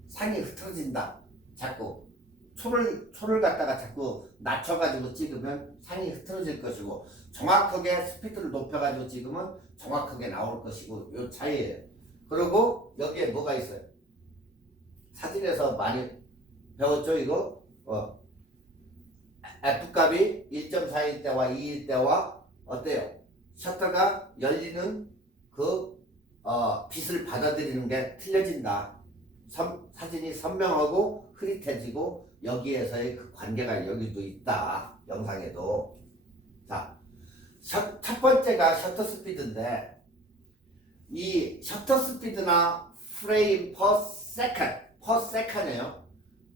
상이 흐트러진다. 자꾸 초를 갖다가 자꾸 낮춰가지고 찍으면 상이 흐트러질 것이고, 정확하게 스피드를 높여가지고 찍으면 정확하게 나올 것이고, 요 차이예요. 그리고 여기에 뭐가 있어요? 사진에서 많이 배웠죠, 이거? F값이 1.4일 때와 2일 때와 어때요? 셔터가 열리는 그 빛을 받아들이는 게 틀려진다. 사진이 선명하고 흐릿해지고, 여기에서의 그 관계가 여기도 있다, 영상에도. 자, 첫 번째가 셔터 스피드인데, 이 셔터 스피드나 프레임 퍼 세컨이에요.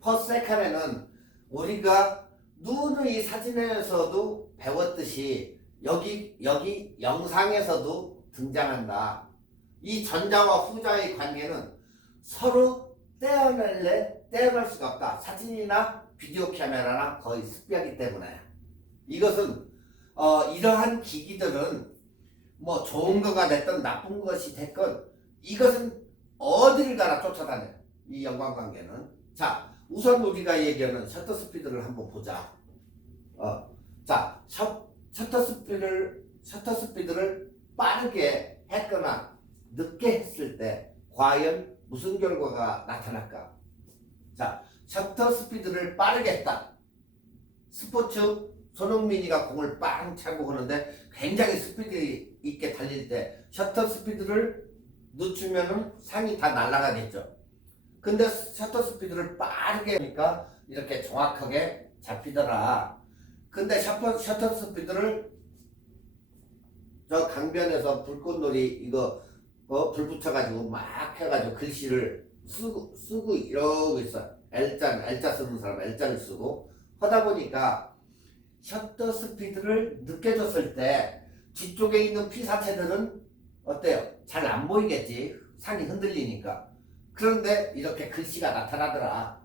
퍼 세컨에는 우리가 누누이 사진에서도 배웠듯이 여기 영상에서도 등장한다. 이 전자와 후자의 관계는 서로 떼어낼 수가 없다. 사진이나 비디오 카메라나 거의 습비하기 때문에. 이것은 이러한 기기들은 뭐 좋은 거가 됐든 나쁜 것이 됐건 이것은 어디를 가나 쫓아다녀요, 이 연관관계는. 자, 우선 우리가 얘기하는 셔터 스피드를 한번 보자. 자, 셔터 스피드를 빠르게 했거나 늦게 했을 때 과연 무슨 결과가 나타날까? 자, 셔터 스피드를 빠르게 했다. 스포츠 손흥민이가 공을 빵 차고 하는데 굉장히 스피드 있게 달릴 때 셔터 스피드를 늦추면은 상이 다 날아가겠죠. 근데 셔터 스피드를 빠르게 하니까 이렇게 정확하게 잡히더라. 근데 셔터 스피드를 저 강변에서 불꽃놀이 이거 불 붙여가지고 막 해가지고 글씨를 쓰고 이러고 있어. L자 쓰는 사람 L자를 쓰고 하다 보니까 셔터 스피드를 늦게 줬을 때 뒤쪽에 있는 피사체들은 어때요? 잘 안 보이겠지. 상이 흔들리니까. 그런데 이렇게 글씨가 나타나더라.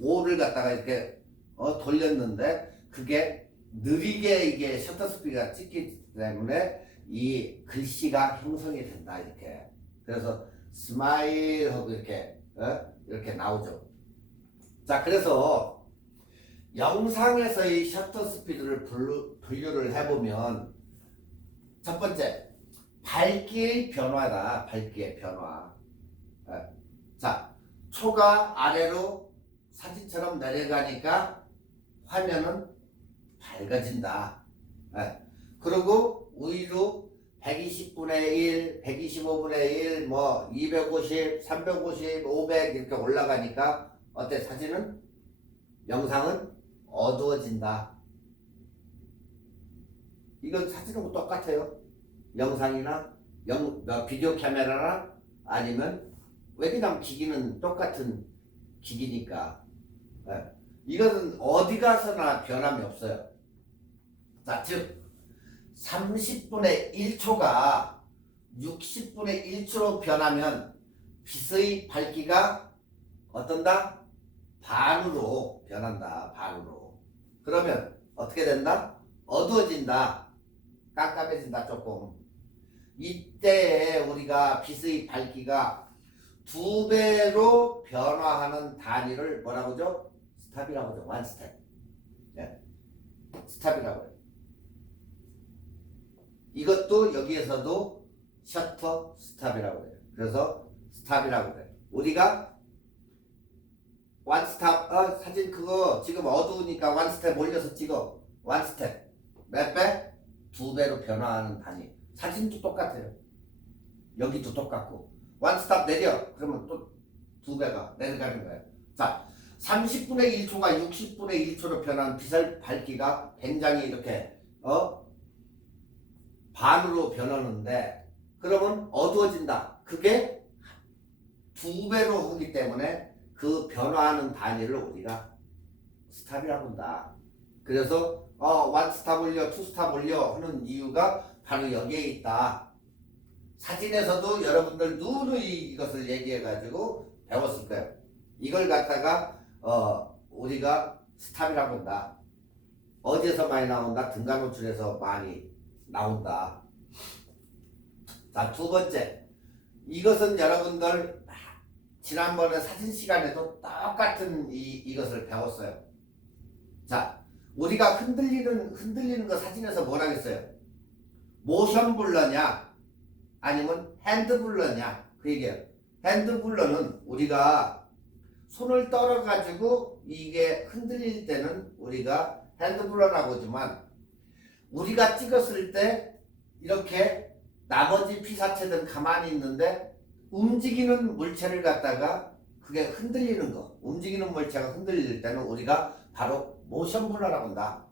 5를 갖다가 이렇게 돌렸는데 그게 느리게 이게 셔터 스피드가 찍기 때문에 이 글씨가 형성이 된다, 이렇게. 그래서 스마일 하고 이렇게 나오죠. 자, 그래서 영상에서의 셔터 스피드를 분류를 해보면 첫 번째, 밝기의 변화다. 밝기의 변화. 자, 초가 아래로 사진처럼 내려가니까 화면은 밝아진다. 그리고 위로 120분의 1, 125분의 1, 뭐 250, 350, 500 이렇게 올라가니까 어때? 영상은 어두워진다. 이건 사진하고 똑같아요. 영상이나 비디오 카메라나 아니면 왜냐면 기기는 똑같은 기기니까. 예. 이것은 어디 가서나 변함이 없어요. 자, 즉 30분의 1초가 60분의 1초로 변하면 빛의 밝기가 어떤다? 반으로 변한다. 반으로. 그러면 어떻게 된다? 어두워진다. 깜깜해진다 조금. 이때에 우리가 빛의 밝기가 2배로 변화하는 단위를 뭐라고 하죠? 스탑이라고 하죠. 원스텝. 네. 스탑이라고 해요. 이것도 여기에서도 셔터 스탑이라고 해요. 그래서 스탑이라고 해요. 우리가 원스탑 사진 그거 지금 어두우니까 원스텝 올려서 찍어. 원스텝 몇 배? 2배로 변화하는 단위. 사진도 똑같아요. 여기도 똑같고 원스탑 내려 그러면 또 2배가 내려가는 거예요. 자, 30분의 1초가 60분의 1초로 변한 빛의 밝기가 굉장히 이렇게 반으로 변하는데 그러면 어두워진다. 그게 2배로 하기 때문에 그 변화하는 단위를 우리가 스탑이라고 한다. 그래서 원스탑 올려, 투스탑 올려 하는 이유가 바로 여기에 있다. 사진에서도 여러분들 누누이 이것을 얘기해가지고 배웠을 거예요. 이걸 갖다가 우리가 스탑이라고 한다. 어디에서 많이 나온다? 등간호출에서 많이 나온다. 자, 두 번째. 이것은 여러분들 지난번에 사진 시간에도 똑같은 이것을 배웠어요. 자, 우리가 흔들리는 거 사진에서 뭐라 했어요? 모션 블러냐 아니면 핸드 블러냐 그 얘기예요. 핸드 블러는 우리가 손을 떨어가지고 이게 흔들릴 때는 우리가 핸드 블러라고 하지만 우리가 찍었을 때 이렇게 나머지 피사체들은 가만히 있는데 움직이는 물체를 갖다가 그게 흔들리는 거, 움직이는 물체가 흔들릴 때는 우리가 바로 모션 블러라고 한다.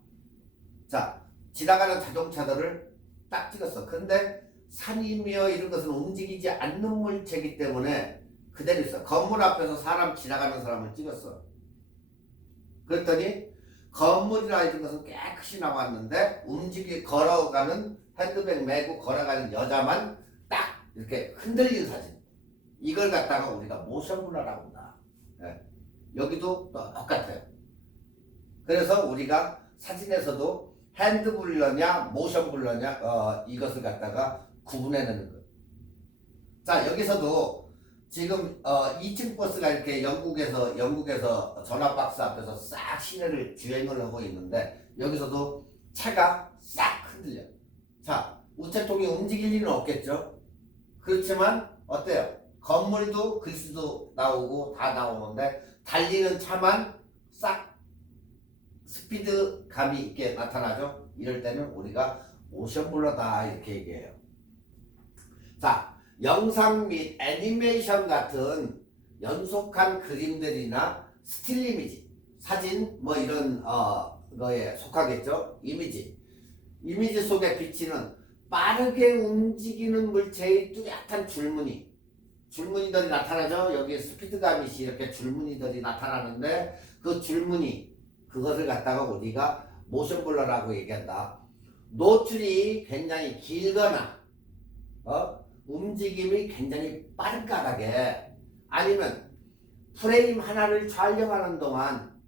자, 지나가는 자동차들을 딱 찍었어. 근데 산이며 이런 것은 움직이지 않는 물체이기 때문에 그대로 있어. 건물 앞에서 사람 지나가는 사람을 찍었어. 그랬더니 건물이나 이런 것은 깨끗이 나왔는데 걸어가는 핸드백 메고 걸어가는 여자만 딱 이렇게 흔들리는 사진. 이걸 갖다가 우리가 모션 블러라고 한다. 네. 여기도 똑같아요. 그래서 우리가 사진에서도 핸드 블러냐 모션 블러냐 이것을 갖다가 구분해내는 거예요. 자, 여기서도 지금 2층 버스가 이렇게 영국에서 전화박스 앞에서 싹 시내를 주행을 하고 있는데 여기서도 차가 싹 흔들려. 자, 우체통이 움직일 일은 없겠죠. 그렇지만 어때요? 건물도 글씨도 나오고 다 나오는데 달리는 차만 싹 스피드감이 있게 나타나죠. 이럴 때는 우리가 모션 블러다 이렇게 얘기해요. 자, 영상 및 애니메이션 같은 연속한 그림들이나 스틸 이미지, 사진 뭐 이런 거에 속하겠죠. 이미지 속에 비치는 빠르게 움직이는 물체의 뚜렷한 줄무늬들이 나타나죠. 여기 스피드감이 이렇게 줄무늬들이 나타나는데 그 줄무늬 그것을 갖다가 우리가 모션 블러라고 얘기한다. 노출이 굉장히 길거나 움직임이 굉장히 빠른 까닭에 아니면 프레임 하나를 촬영하는 동안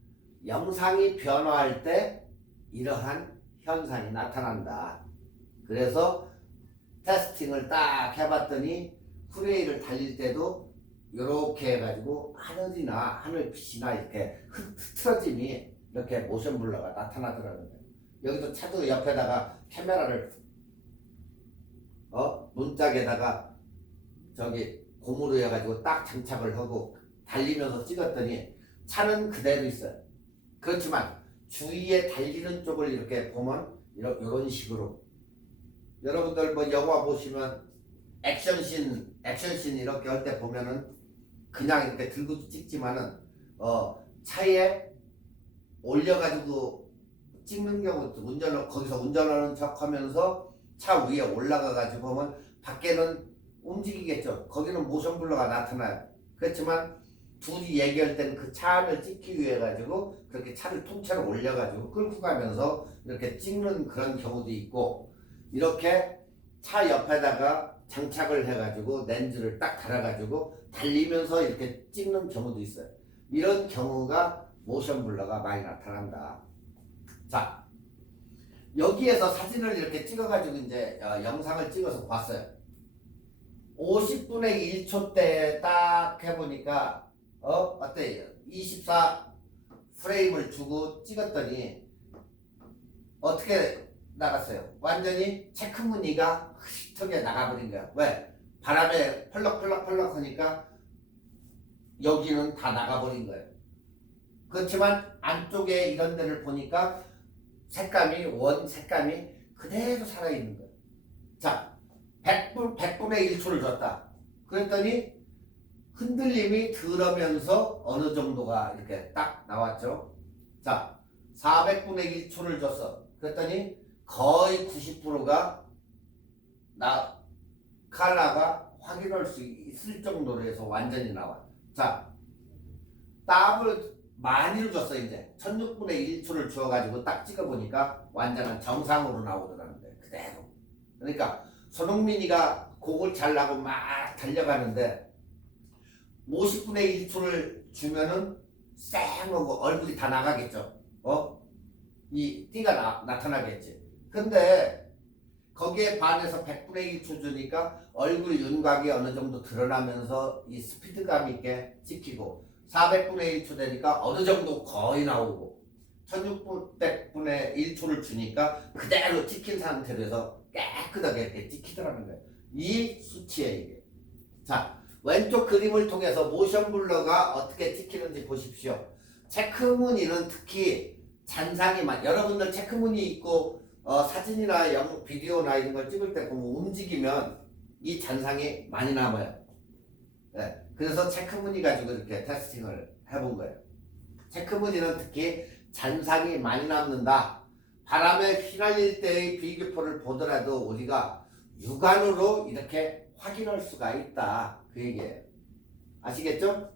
영상이 변화할 때 이러한 현상이 나타난다. 그래서 테스팅을 딱 해봤더니 후레이를 달릴 때도 이렇게 해가지고 하늘빛이나 이렇게 흐트러짐이 이렇게 모션 블러가 나타나더라고요. 여기도 차도 옆에다가 카메라를 문짝에다가 저기 고무로 해가지고 딱 장착을 하고 달리면서 찍었더니 차는 그대로 있어요. 그렇지만 주위에 달리는 쪽을 이렇게 보면 이런 식으로 여러분들 뭐 영화 보시면 액션씬 이렇게 할 때 보면은 그냥 이렇게 들고 찍지만은 차에 올려가지고 찍는 경우도 거기서 운전하는 척 하면서 차 위에 올라가 가지고 보면 밖에는 움직이겠죠. 거기는 모션 블러가 나타나요. 그렇지만 둘이 얘기할 때는 그 차 안을 찍기 위해 가지고 그렇게 차를 통째로 올려 가지고 끌고 가면서 이렇게 찍는 그런 경우도 있고, 이렇게 차 옆에다가 장착을 해 가지고 렌즈를 딱 달아 가지고 달리면서 이렇게 찍는 경우도 있어요. 이런 경우가 모션 블러가 많이 나타난다. 자, 여기에서 사진을 이렇게 찍어 가지고 이제 영상을 찍어서 봤어요. 50분의 1초 때 딱 해보니까 어때요? 24 프레임을 주고 찍었더니 어떻게 나갔어요? 완전히 체크무늬가 흐릿하게 나가버린 거야. 왜? 바람에 펄럭펄럭 하니까 여기는 다 나가버린 거예요. 그렇지만 안쪽에 이런 데를 보니까 원 색감이 그대로 살아있는 거예요. 자, 100분의 1초를 줬다. 그랬더니 흔들림이 덜하면서 어느 정도가 이렇게 딱 나왔죠. 자, 400분의 1초를 줬어. 그랬더니 거의 90%가 컬러가 확인할 수 있을 정도로 해서 완전히 나와. 자, 더블 많이를 줬어. 이제 1600분의 1초를 주어가지고 딱 찍어보니까 완전한 정상으로 나오더라는데 그대로. 그러니까 손흥민이가 곡을 잘 나고 막 달려가는데 50분의 1초를 주면은 쌩하고 얼굴이 다 나가겠죠. 이 띠가 나타나겠지. 근데 거기에 반해서 100분의 1초 주니까 얼굴 윤곽이 어느 정도 드러나면서 이 스피드감 있게 찍히고, 400분의 1초 되니까 어느 정도 거의 나오고, 1600분의 1초를 주니까 그대로 찍힌 상태로 해서 깨끗하게 이렇게 찍히더라는 거예요. 이 수치예요, 이게. 자, 왼쪽 그림을 통해서 모션 블러가 어떻게 찍히는지 보십시오. 체크무늬는 특히 잔상이 여러분들 체크무늬 있고 사진이나 비디오나 이런 걸 찍을 때 보면 움직이면 이 잔상이 많이 남아요. 네, 그래서 체크무늬 가지고 이렇게 테스팅을 해본 거예요. 체크무늬는 특히 잔상이 많이 남는다. 바람에 휘날릴 때의 비교표를 보더라도 우리가 육안으로 이렇게 확인할 수가 있다. 그 얘기예요. 아시겠죠?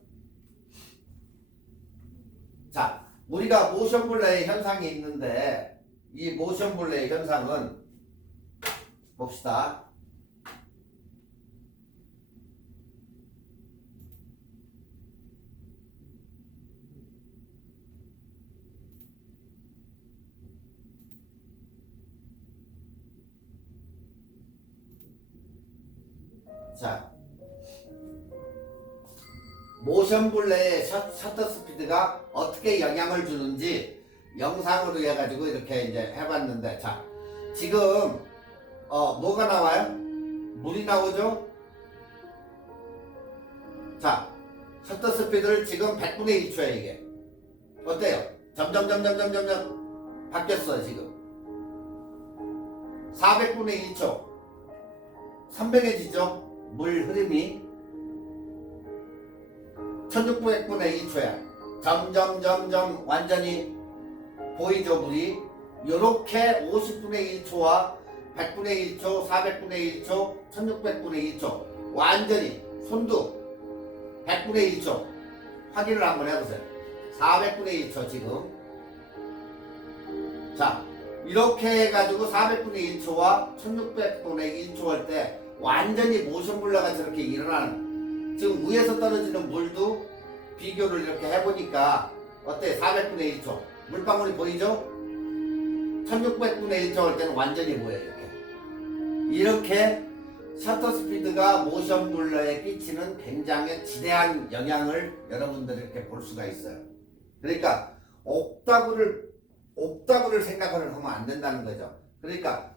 자, 우리가 모션 블러의 현상이 있는데 이 모션 블러의 현상은 봅시다. 자, 모션 블러의 셔터 스피드가 어떻게 영향을 주는지 영상으로 해가지고 이렇게 이제 해봤는데, 자, 지금 뭐가 나와요? 물이 나오죠? 자, 셔터 스피드를 지금 100분의 1초에 이게 어때요? 점점 바뀌었어. 지금 400분의 1초 선명해지죠? 물 흐름이 1600분의 1초야. 점점 완전히 보이죠, 물이? 요렇게 50분의 1초와 100분의 1초, 400분의 1초, 1600분의 1초 완전히 손도 100분의 1초 확인을 한번 해보세요. 400분의 1초 지금. 자, 이렇게 해가지고 400분의 1초와 1600분의 1초 할 때 완전히 모션 블러가 저렇게 일어나는, 지금 위에서 떨어지는 물도 비교를 이렇게 해보니까 어때? 400분의 1초 물방울이 보이죠? 1600분의 1초 할 때는 완전히 보여요. 이렇게 셔터 스피드가 모션 블러에 끼치는 굉장히 지대한 영향을 여러분들이 이렇게 볼 수가 있어요. 그러니까 옥타브를 생각을 하면 안 된다는 거죠. 그러니까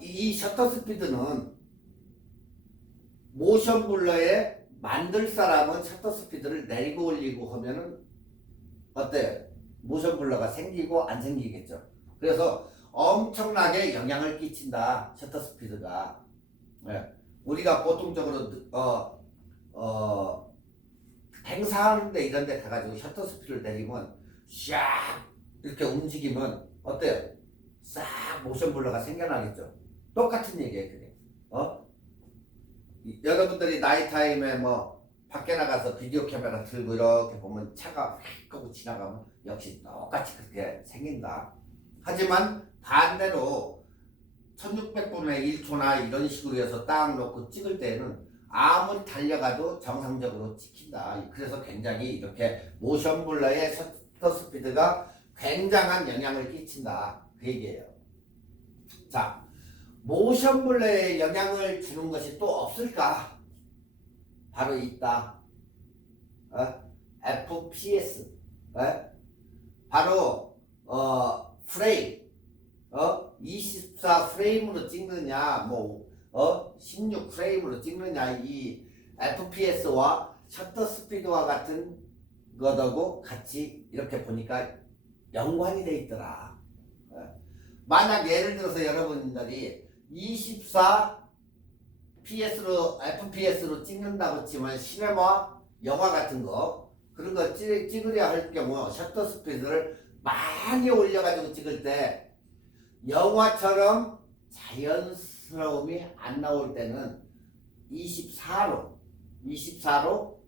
이 셔터 스피드는 모션 블러에 만들 사람은 셔터 스피드를 내리고 올리고 하면은 어때요? 모션 블러가 생기고 안 생기겠죠. 그래서 엄청나게 영향을 끼친다, 셔터 스피드가. 네. 우리가 보통적으로 행사하는데 이런 데 가가지고 셔터 스피드를 내리면 샥 이렇게 움직이면 어때요? 싹 모션 블러가 생겨나겠죠. 똑같은 얘기예요, 그게. 여러분들이 나이 타임에 뭐 밖에 나가서 비디오 카메라 들고 이렇게 보면 차가 휙 하고 지나가면 역시 똑같이 그렇게 생긴다. 하지만 반대로 1600분의 1초나 이런 식으로 해서 딱 놓고 찍을 때는 아무리 달려가도 정상적으로 찍힌다. 그래서 굉장히 이렇게 모션 블러의 셔터 스피드가 굉장한 영향을 끼친다. 그 얘기예요. 자, 모션 블러에 영향을 주는 것이 또 없을까? 바로 있다. FPS. 바로 프레임. 24 프레임으로 찍느냐, 16 프레임으로 찍느냐, 이 FPS와 셔터 스피드와 같은 것하고 같이 이렇게 보니까 연관이 돼 있더라. 만약 예를 들어서 여러분들이 24 FPS로 찍는다고 치면 시네마, 영화 같은 거 그런 거 찍으려 할 경우 셔터 스피드를 많이 올려가지고 찍을 때 영화처럼 자연스러움이 안 나올 때는 24로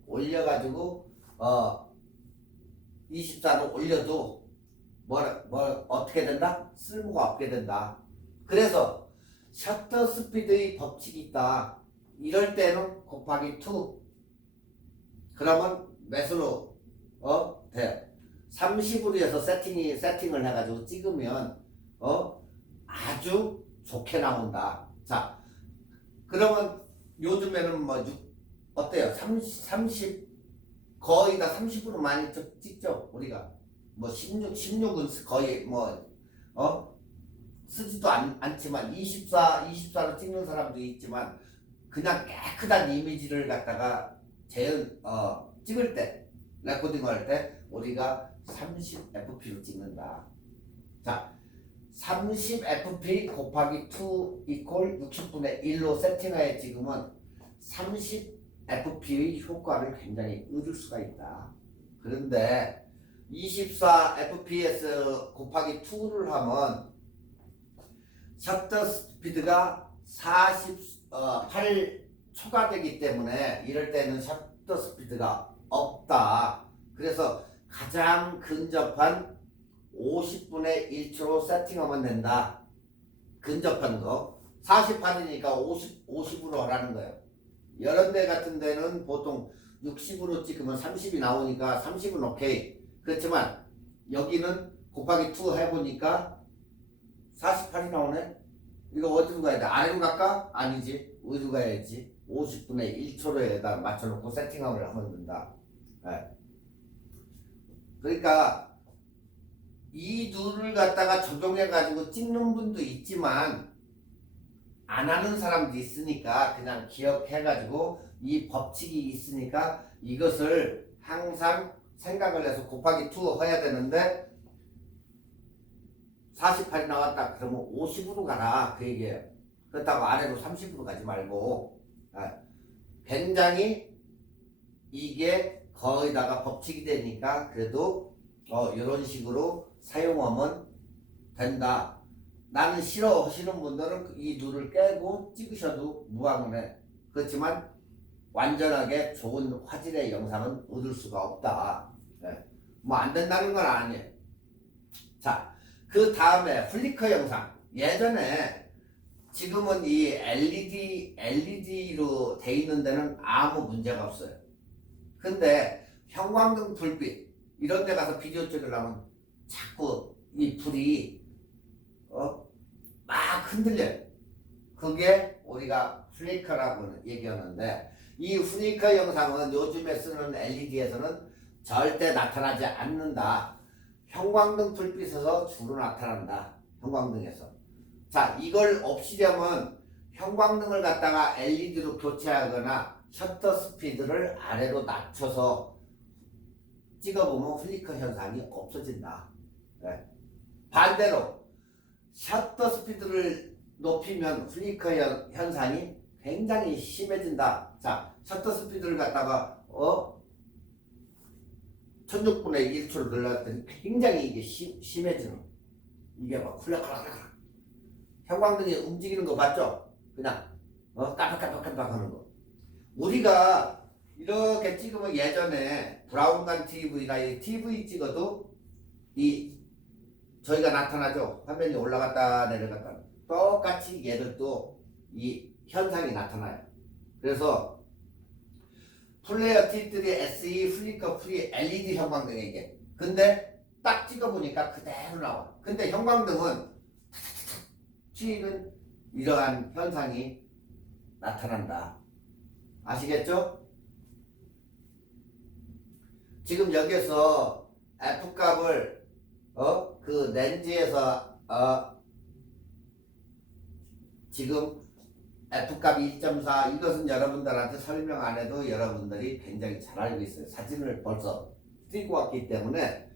올려가지고 24로 올려도 어떻게 된다? 쓸모가 없게 된다. 그래서 셔터 스피드의 법칙이 있다. 이럴 때는 곱하기 2. 그러면 몇으로 돼? 30으로 해서 세팅을 해가지고 찍으면 아주 좋게 나온다. 자, 그러면 요즘에는 어때요? 30 거의 다 30으로 많이 찍죠. 우리가 16은 거의 쓰지도 않지만 24로 찍는 사람도 있지만 그냥 깨끗한 이미지를 갖다가 찍을 때, 레코딩 할 때 우리가 30fp로 찍는다. 자, 30fp 곱하기 2 이퀄 60분의 1로 세팅하여 찍으면 30fp의 효과를 굉장히 얻을 수가 있다. 그런데 24fps 곱하기 2를 하면 셔터 스피드가 48초가 되기 때문에 이럴 때는 셔터 스피드가 없다. 그래서 가장 근접한 50분의 1초로 세팅하면 된다. 근접한 거. 48이니까 50으로 하라는 거예요. 이런 데 같은 데는 보통 60으로 찍으면 30이 나오니까 30은 오케이. 그렇지만 여기는 곱하기 2 해보니까 48이 나오네? 이거 어디로 가야 돼? 아래로 갈까? 아니지. 어디로 가야지? 50분의 1초로에다 맞춰놓고 세팅을 하면 된다. 네. 그러니까 이 룰을 갖다가 적용해가지고 찍는 분도 있지만 안 하는 사람도 있으니까 그냥 기억해가지고 이 법칙이 있으니까 이것을 항상 생각을 해서 곱하기 2 해야 되는데 48이 나왔다 그러면 50으로 가라 그 얘기예요. 그렇다고 아래로 30으로 가지 말고 굉장히 이게 거의다가 법칙이 되니까 그래도 이런 식으로 사용하면 된다. 나는 싫어 하시는 분들은 이 룰을 깨고 찍으셔도 무방해. 그렇지만 완전하게 좋은 화질의 영상은 얻을 수가 없다. 안 된다는 건 아니에요. 자, 그 다음에 플리커 영상. 예전에 지금은 이 LED로 돼 있는 데는 아무 문제가 없어요. 근데 형광등 불빛 이런 데 가서 비디오 찍으려면 자꾸 이 불이 막 흔들려요. 그게 우리가 플리커라고 얘기하는데 이 플리커 영상은 요즘에 쓰는 LED에서는 절대 나타나지 않는다. 형광등 불빛에서 주로 나타난다. 형광등에서. 자, 이걸 없이려면 형광등을 갖다가 LED로 교체하거나 셔터 스피드를 아래로 낮춰서 찍어보면 플리커 현상이 없어진다. 반대로 셔터 스피드를 높이면 플리커 현상이 굉장히 심해진다. 자, 셔터 스피드를 갖다가 16분의 1초로 늘렸더니 굉장히 이게 심해지는. 이게 막 쿨락쿨락쿨락 형광등이 움직이는 거 봤죠? 그냥 깜빡깜빡깜빡 하는 거. 우리가 이렇게 찍으면 예전에 브라운관 TV나 이 TV 찍어도 이 저희가 나타나죠. 화면이 올라갔다 내려갔다. 똑같이 얘들도 이 현상이 나타나요. 그래서 플레이어 T3 SE 플리커 프리 LED 형광등이 이게. 근데 딱 찍어보니까 그대로 나와. 근데 형광등은 튀는 이러한 현상이 나타난다. 아시겠죠? 지금 여기서 F값을 그 렌즈에서 지금 F값 2.4 이것은 여러분들한테 설명 안 해도 여러분들이 굉장히 잘 알고 있어요. 사진을 벌써 띄고 왔기 때문에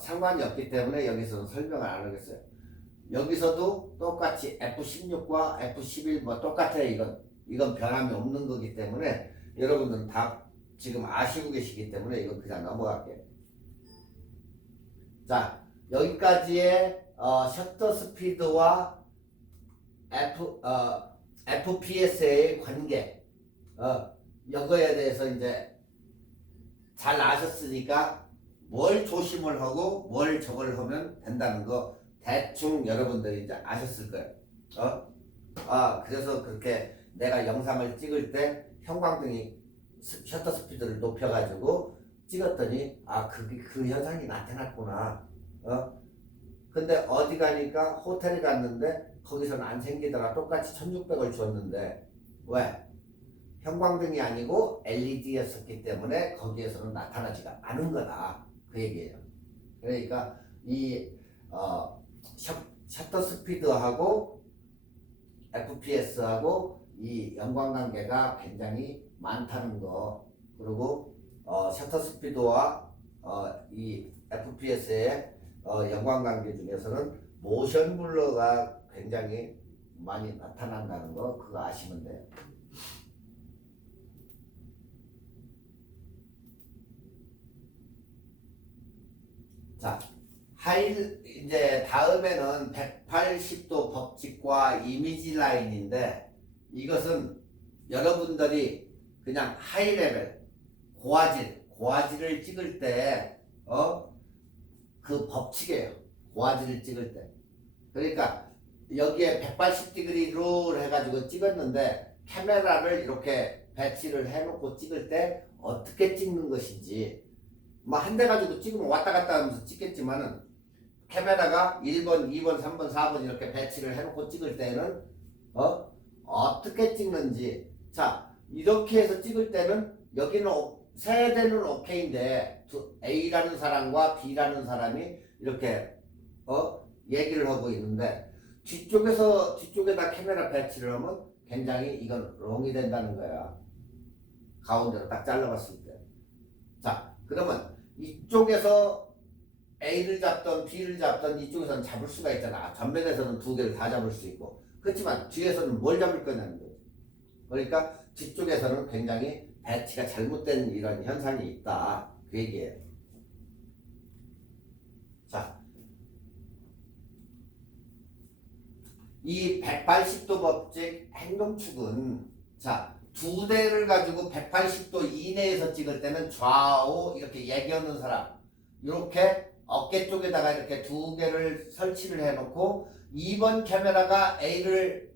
상관이 없기 때문에 여기서는 설명을 안 하겠어요. 여기서도 똑같이 F16과 F11 뭐 똑같아요. 이건 변함이 없는 거기 때문에 여러분들은 다 지금 아시고 계시기 때문에 이건 그냥 넘어갈게요. 자, 여기까지의 셔터 스피드와 FPS의 관계 이거에 대해서 이제 잘 아셨으니까 뭘 조심을 하고 뭘 저걸 하면 된다는 거 대충 여러분들이 이제 아셨을 거예요. 그래서 그렇게 내가 영상을 찍을 때 형광등이 셔터 스피드를 높여가지고 찍었더니 그 현상이 나타났구나. 근데 어디 가니까 호텔에 갔는데 거기서는 안 생기더라. 똑같이 1600을 줬는데 왜? 형광등이 아니고 LED였었기 때문에 거기에서는 나타나지가 않은 거다. 그 얘기예요. 그러니까 이 셔터 스피드하고 FPS하고 이 연관관계가 굉장히 많다는 거. 그리고 셔터 스피드와 이 FPS의 연관관계 중에서는 모션 블러가 굉장히 많이 나타난다는 거 그거 아시면 돼요. 자, 이제 다음에는 180도 법칙과 이미지 라인인데 이것은 여러분들이 그냥 하이 레벨 고화질을 찍을 때 그 법칙이에요. 고화질을 찍을 때. 그러니까 여기에 180디그리 룰 해가지고 찍었는데 카메라를 이렇게 배치를 해놓고 찍을 때 어떻게 찍는 것인지 뭐 한 대 가지고 찍으면 왔다 갔다 하면서 찍겠지만은 카메라가 1번, 2번, 3번, 4번 이렇게 배치를 해놓고 찍을 때는 어떻게 찍는지. 자, 이렇게 해서 찍을 때는 여기는 세 대는 오케이인데 A라는 사람과 B라는 사람이 이렇게 얘기를 하고 있는데 뒤쪽에다 카메라 배치를 하면 굉장히 이건 롱이 된다는 거야. 가운데로 딱 잘라봤을 때. 자, 그러면 이쪽에서 A를 잡던 B를 잡던 이쪽에서는 잡을 수가 있잖아. 전면에서는 두 개를 다 잡을 수 있고. 그렇지만 뒤에서는 뭘 잡을 거냐는 거지. 그러니까 뒤쪽에서는 굉장히 배치가 잘못된 이런 현상이 있다. 그 얘기예요. 자, 이 180도 법칙 행동축은 자, 두 대를 가지고 180도 이내에서 찍을 때는 좌우 이렇게 얘기하는 사람 이렇게 어깨 쪽에다가 이렇게 두 개를 설치를 해놓고 2번 카메라가 A를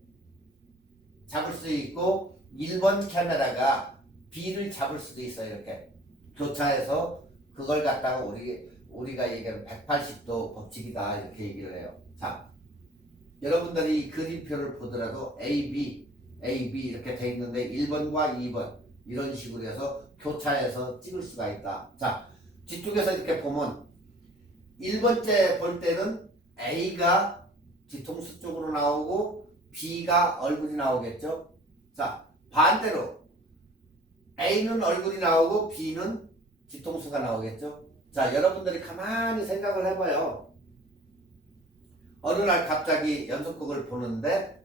잡을 수 있고 1번 카메라가 B를 잡을 수도 있어요. 이렇게 교차해서 그걸 갖다가 우리가 얘기하는 180도 법칙이다 이렇게 얘기를 해요. 자, 여러분들이 이 그림표를 보더라도 A, B 이렇게 돼 있는데 1번과 2번 이런 식으로 해서 교차해서 찍을 수가 있다. 자, 뒤쪽에서 이렇게 보면 1번째 볼 때는 A가 뒤통수 쪽으로 나오고 B가 얼굴이 나오겠죠. 자, 반대로 A는 얼굴이 나오고 B는 뒤통수가 나오겠죠. 자, 여러분들이 가만히 생각을 해봐요. 어느 날 갑자기 연속극을 보는데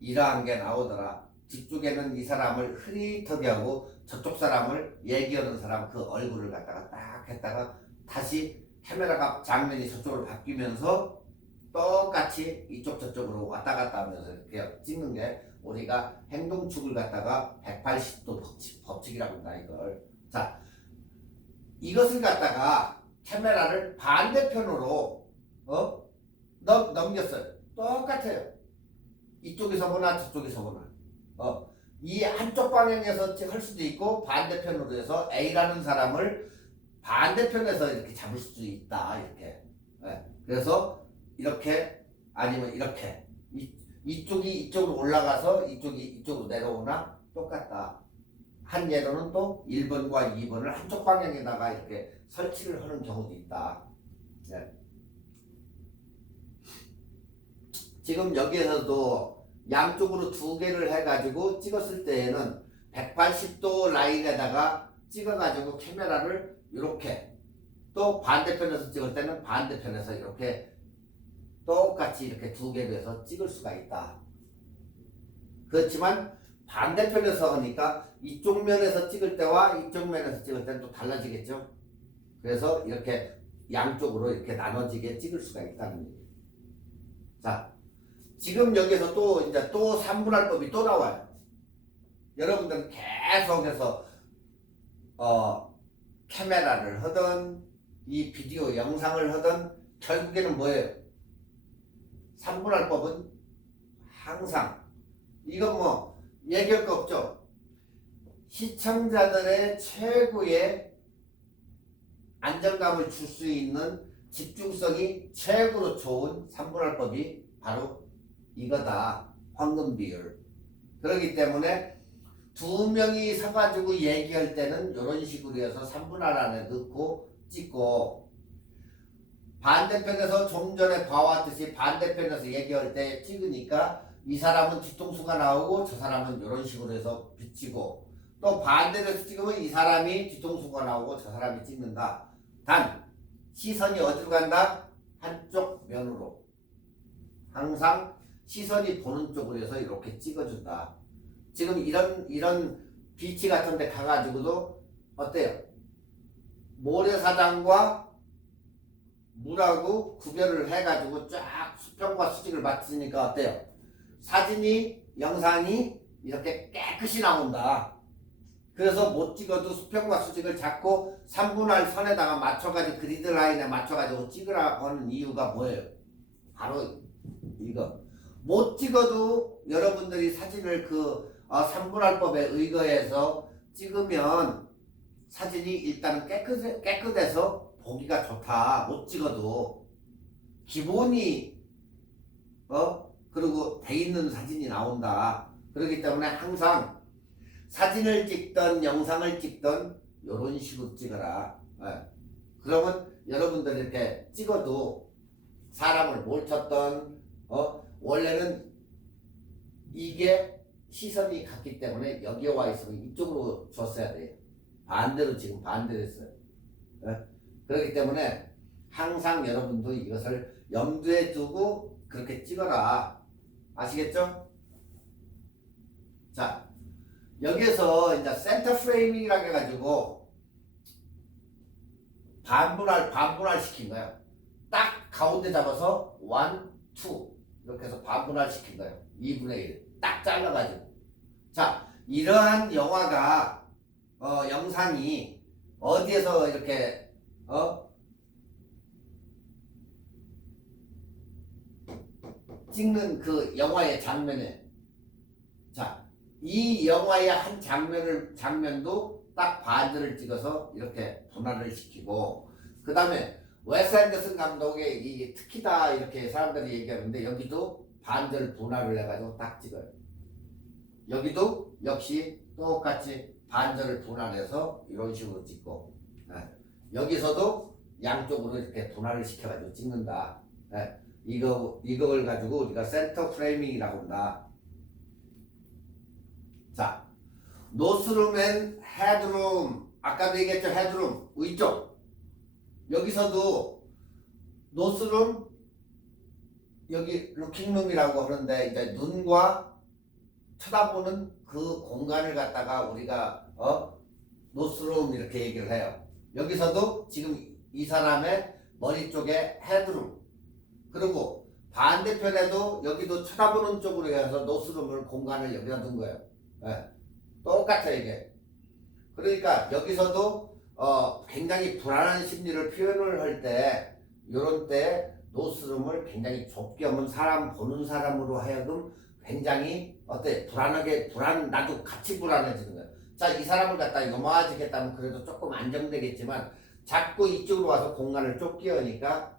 이러한 게 나오더라. 뒤쪽에는 이 사람을 흐릿하게 하고 저쪽 사람을 얘기하는 사람 그 얼굴을 갖다가 딱 했다가 다시 카메라가 장면이 저쪽으로 바뀌면서 똑같이 이쪽 저쪽으로 왔다 갔다 하면서 이렇게 찍는 게 우리가 행동축을 갖다가 180도 법칙이라고 한다 이걸. 자, 이것을 갖다가 카메라를 반대편으로 넘겼어요. 똑같아요. 이쪽에서 보나 저쪽에서 보나. 이 한쪽 방향에서 할 수도 있고 반대편으로 해서 A라는 사람을 반대편에서 이렇게 잡을 수도 있다 이렇게. 네. 그래서 이렇게 아니면 이렇게 이쪽이 이쪽으로 올라가서 이쪽이 이쪽으로 내려오나 똑같다. 한 예로는 또 1번과 2번을 한쪽 방향에다가 이렇게 설치를 하는 경우도 있다. 네. 지금 여기에서도 양쪽으로 두 개를 해가지고 찍었을 때에는 180도 라인에다가 찍어가지고 카메라를 이렇게 또 반대편에서 찍을 때는 반대편에서 이렇게 똑같이 이렇게 두 개로 해서 찍을 수가 있다. 그렇지만 반대편에서 하니까 이쪽 면에서 찍을 때와 이쪽 면에서 찍을 때는 또 달라지겠죠. 그래서 이렇게 양쪽으로 이렇게 나눠지게 찍을 수가 있다는 얘기예요. 자, 지금 여기서 또 이제 또 3분할법이 또 나와요. 여러분들은 계속해서 카메라를 하든 이 비디오 영상을 하든 결국에는 뭐예요? 3분할법은 항상 이건 뭐 얘기할 거 없죠. 시청자들의 최고의 안정감을 줄 수 있는 집중성이 최고로 좋은 3분할법이 바로 이거다. 황금 비율. 그렇기 때문에 두 명이 서가지고 얘기할 때는 이런 식으로 해서 3분할 안에 넣고 찍고, 반대편에서 좀 전에 봐왔듯이 반대편에서 얘기할 때 찍으니까 이 사람은 뒤통수가 나오고 저 사람은 이런 식으로 해서 비치고, 또 반대에서 찍으면 이 사람이 뒤통수가 나오고 저 사람이 찍는다. 단 시선이 어디로 간다? 한쪽 면으로. 항상 시선이 보는 쪽으로 해서 이렇게 찍어준다. 지금 이런 비치 같은 데 가가지고도 어때요? 모래사장과 물하고 구별을 해가지고 쫙 수평과 수직을 맞추니까 어때요? 사진이, 영상이 이렇게 깨끗이 나온다. 그래서 못 찍어도 수평과 수직을 잡고 3분할 선에다가 맞춰가지고 그리드 라인에 맞춰가지고 찍으라고 하는 이유가 뭐예요? 바로 이거. 못 찍어도 여러분들이 사진을 그 3분할법에 의거해서 찍으면 사진이 일단은 깨끗해서 보기가 좋다. 못 찍어도 기본이 그리고 돼 있는 사진이 나온다. 그렇기 때문에 항상 사진을 찍던 영상을 찍던 이런 식으로 찍어라. 그러면 여러분들이 이렇게 찍어도 사람을 못 쳤던 원래는 이게 시선이 같기 때문에 여기에 와 있으면 이쪽으로 줬어야 돼요. 반대로 지금 반대로 했어요. 그렇기 때문에 항상 여러분도 이것을 염두에 두고 그렇게 찍어라. 아시겠죠? 자, 여기에서 이제 센터 프레이밍이라고 해가지고 반분할 시킨 거예요. 딱 가운데 잡아서 1, 2 이렇게 해서 반분할 시킨 거예요. 2분의 1 딱 잘라가지고. 자, 이러한 영화가 영상이 어디에서 이렇게 찍는 그 영화의 장면에, 자, 이 영화의 한 장면도 딱 반대를 찍어서 이렇게 분할을 시키고, 그 다음에 웨스 앤더슨 감독의 이 특히다 이렇게 사람들이 얘기하는데 여기도 반대를 분할을 해가지고 딱 찍어요. 여기도 역시 똑같이 반대를 분할해서 이런 식으로 찍고, 여기서도 양쪽으로 이렇게 분할을 시켜가지고 찍는다. 이걸 가지고 우리가 센터 프레이밍이라고 한다. 자, 노스룸 앤 헤드룸. 아까도 얘기했죠. 헤드룸 위쪽. 여기서도 노스룸, 여기 루킹룸이라고 하는데 이제 눈과 쳐다보는 그 공간을 갖다가 우리가 노스룸 이렇게 얘기를 해요. 여기서도 지금 이 사람의 머리 쪽에 헤드룸, 그리고 반대편에도 여기도 쳐다보는 쪽으로 해서 노스룸을 공간을 여기다 둔 거예요. 예. 똑같아 이게. 그러니까 여기서도 굉장히 불안한 심리를 표현을 할 때 이런 때 노스룸을 굉장히 좁게 하면 사람 보는 사람으로 하여금 굉장히 불안하게 나도 같이 불안해지는 거예요. 자, 이 사람을 갖다 넘어가지겠다면 그래도 조금 안정되겠지만 자꾸 이쪽으로 와서 공간을 좁게 하니까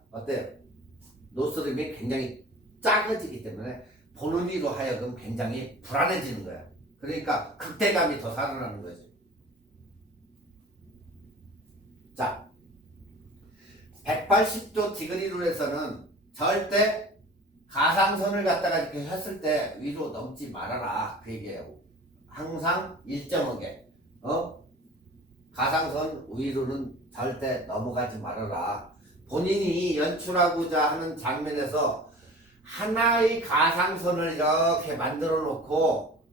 노스룸이 굉장히 작아지기 때문에 보는 이로 하여금 굉장히 불안해지는 거야. 그러니까 극대감이 더 살아나는 거지. 자, 180도 디그리룰에서는 절대 가상선을 갖다가 이렇게 했을 때 위로 넘지 말아라 그 얘기예요. 항상 일정하게 가상선 위로는 절대 넘어가지 말아라. 본인이 연출하고자 하는 장면에서 하나의 가상선을 이렇게 만들어 놓고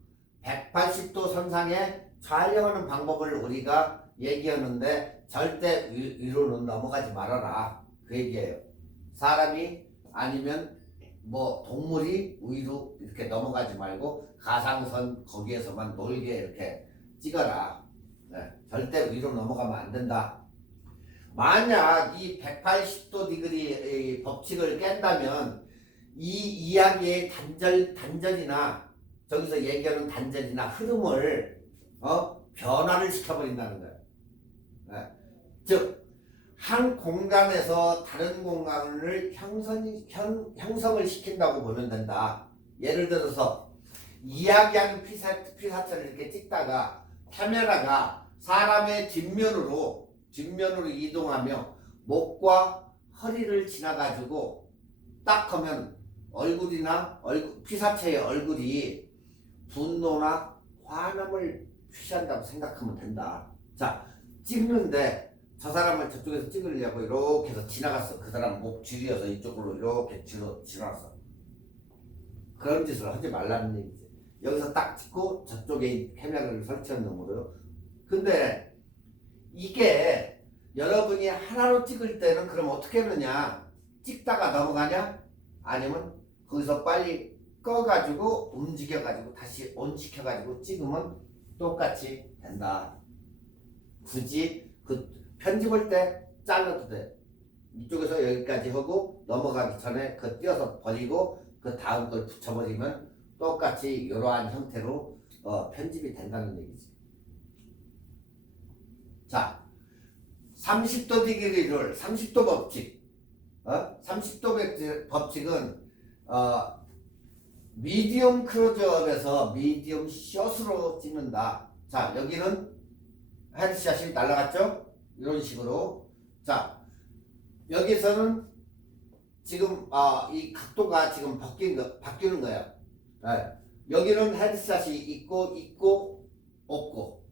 180도 선상에 촬영하는 방법을 우리가 얘기하는데 절대 위로는 넘어가지 말아라 그 얘기예요. 사람이 아니면 뭐 동물이 위로 이렇게 넘어가지 말고 가상선 거기에서만 놀게 이렇게 찍어라. 네, 절대 위로 넘어가면 안 된다. 만약 이 180도 디그리 법칙을 깬다면 이 이야기의 단절이나 저기서 얘기하는 단절이나 흐름을 변화를 시켜버린다는 거예요. 네. 즉, 한 공간에서 다른 공간을 형성을 시킨다고 보면 된다. 예를 들어서 이야기하는 피사체를 이렇게 찍다가 카메라가 사람의 뒷면으로 이동하며 목과 허리를 지나가지고 딱 하면 피사체의 얼굴이 분노나 화남을 표시한다고 생각하면 된다. 자, 찍는데 저 사람을 저쪽에서 찍으려고 이렇게 해서 지나갔어. 그 사람 목 줄이어서 이쪽으로 이렇게 지나갔어. 그런 짓을 하지 말라는 얘기지. 여기서 딱 찍고 저쪽에 카메라를 설치한 놈으로요. 근데 이게 여러분이 하나로 찍을 때는 그럼 어떻게 하느냐? 찍다가 넘어가냐? 아니면 거기서 빨리 꺼가지고 움직여가지고 다시 온시켜가지고 찍으면 똑같이 된다. 굳이 편집할 때 잘라도 돼. 이쪽에서 여기까지 하고 넘어가기 전에 띄어서 버리고 그 다음 걸 붙여버리면 똑같이 이러한 형태로 편집이 된다는 얘기지. 자, 30도 디그리를 30도 법칙. 30도 법칙은 미디엄 클로즈업에서 미디엄 숏으로 찍는다. 자, 여기는 헤드샷이 날아갔죠? 이런 식으로. 자, 여기서는 지금 이 각도가 지금 바뀌는 거예요. 네. 여기는 헤드샷이 있고 없고.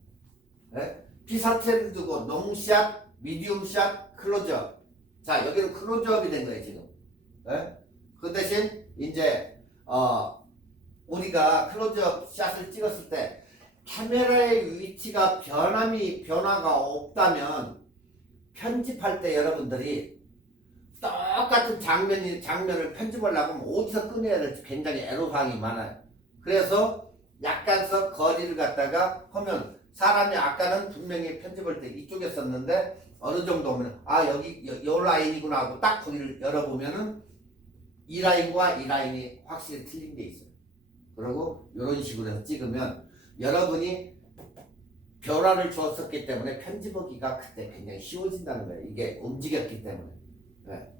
네? 피사체를 두고 롱샷, 미디움샷, 클로즈업. 자, 여기는 클로즈업이 된 거예요 지금. 네? 그 대신 이제 우리가 클로즈업 샷을 찍었을 때 카메라의 위치가 변화가 없다면 편집할 때 여러분들이 똑같은 장면을 편집하려고 하면 어디서 꺼내야 될지 굉장히 애로사항이 많아요. 그래서 약간서 거리를 갖다가 하면 사람이 아까는 분명히 편집할 때 이쪽에 썼는데 어느 정도 오면 여기 요 라인이구나 하고 딱 거기를 열어보면은 이 라인과 이 라인이 확실히 틀린 게 있어요. 그리고 이런 식으로 해서 찍으면 여러분이 변화를 주었었기 때문에 편집하기가 그때 굉장히 쉬워진다는 거예요. 이게 움직였기 때문에. 네.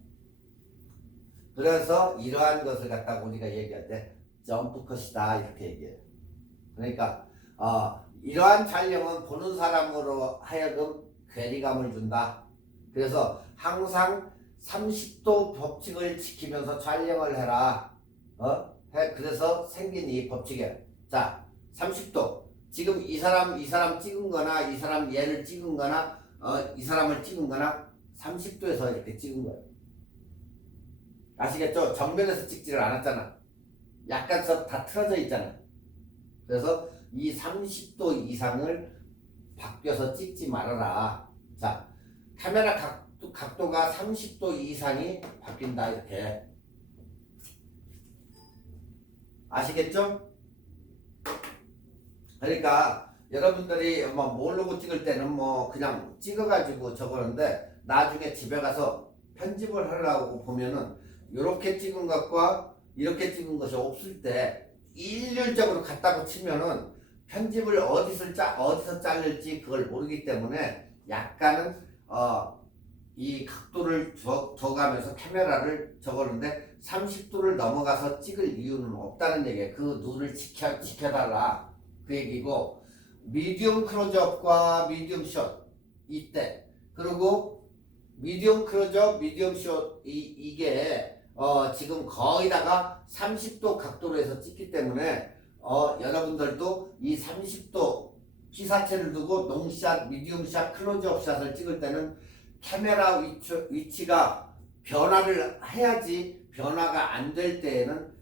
그래서 이러한 것을 갖다가 우리가 얘기할 때 점프컷이다 이렇게 얘기해요. 그러니까 이러한 촬영은 보는 사람으로 하여금 괴리감을 준다. 그래서 항상 30도 법칙을 지키면서 촬영을 해라. 그래서 생긴 이 법칙이에요. 자, 30도. 지금 이 사람 찍은 거나 이 사람 얘를 찍은 거나 이 사람을 찍은 거나 30도에서 이렇게 찍은 거예요. 아시겠죠? 정면에서 찍지를 않았잖아. 약간서 다 틀어져 있잖아. 그래서 이 30도 이상을 바뀌어서 찍지 말아라. 자, 카메라 각도가 30도 이상이 바뀐다 이렇게. 아시겠죠? 그러니까 여러분들이 뭐 모르고 찍을 때는 뭐 그냥 찍어가지고 적었는데 나중에 집에 가서 편집을 하려고 보면은 이렇게 찍은 것과 이렇게 찍은 것이 없을 때 일률적으로 같다고 치면은 편집을 어디서 자를지 그걸 모르기 때문에 약간은 이 각도를 줘가면서 카메라를 적었는데 30도를 넘어가서 찍을 이유는 없다는 얘기예요. 그 눈을 지켜달라 그 얘기고, 미디움 클로즈업과 미디움 숏 이때, 그리고 미디움 클로즈업 미디움 숏 이게 지금 거의 다가 30도 각도로 해서 찍기 때문에 여러분들도 이 30도 기사체를 두고 롱샷, 미디움샷, 클로즈업 샷을 찍을 때는 카메라 위치가 변화를 해야지, 변화가 안 될 때에는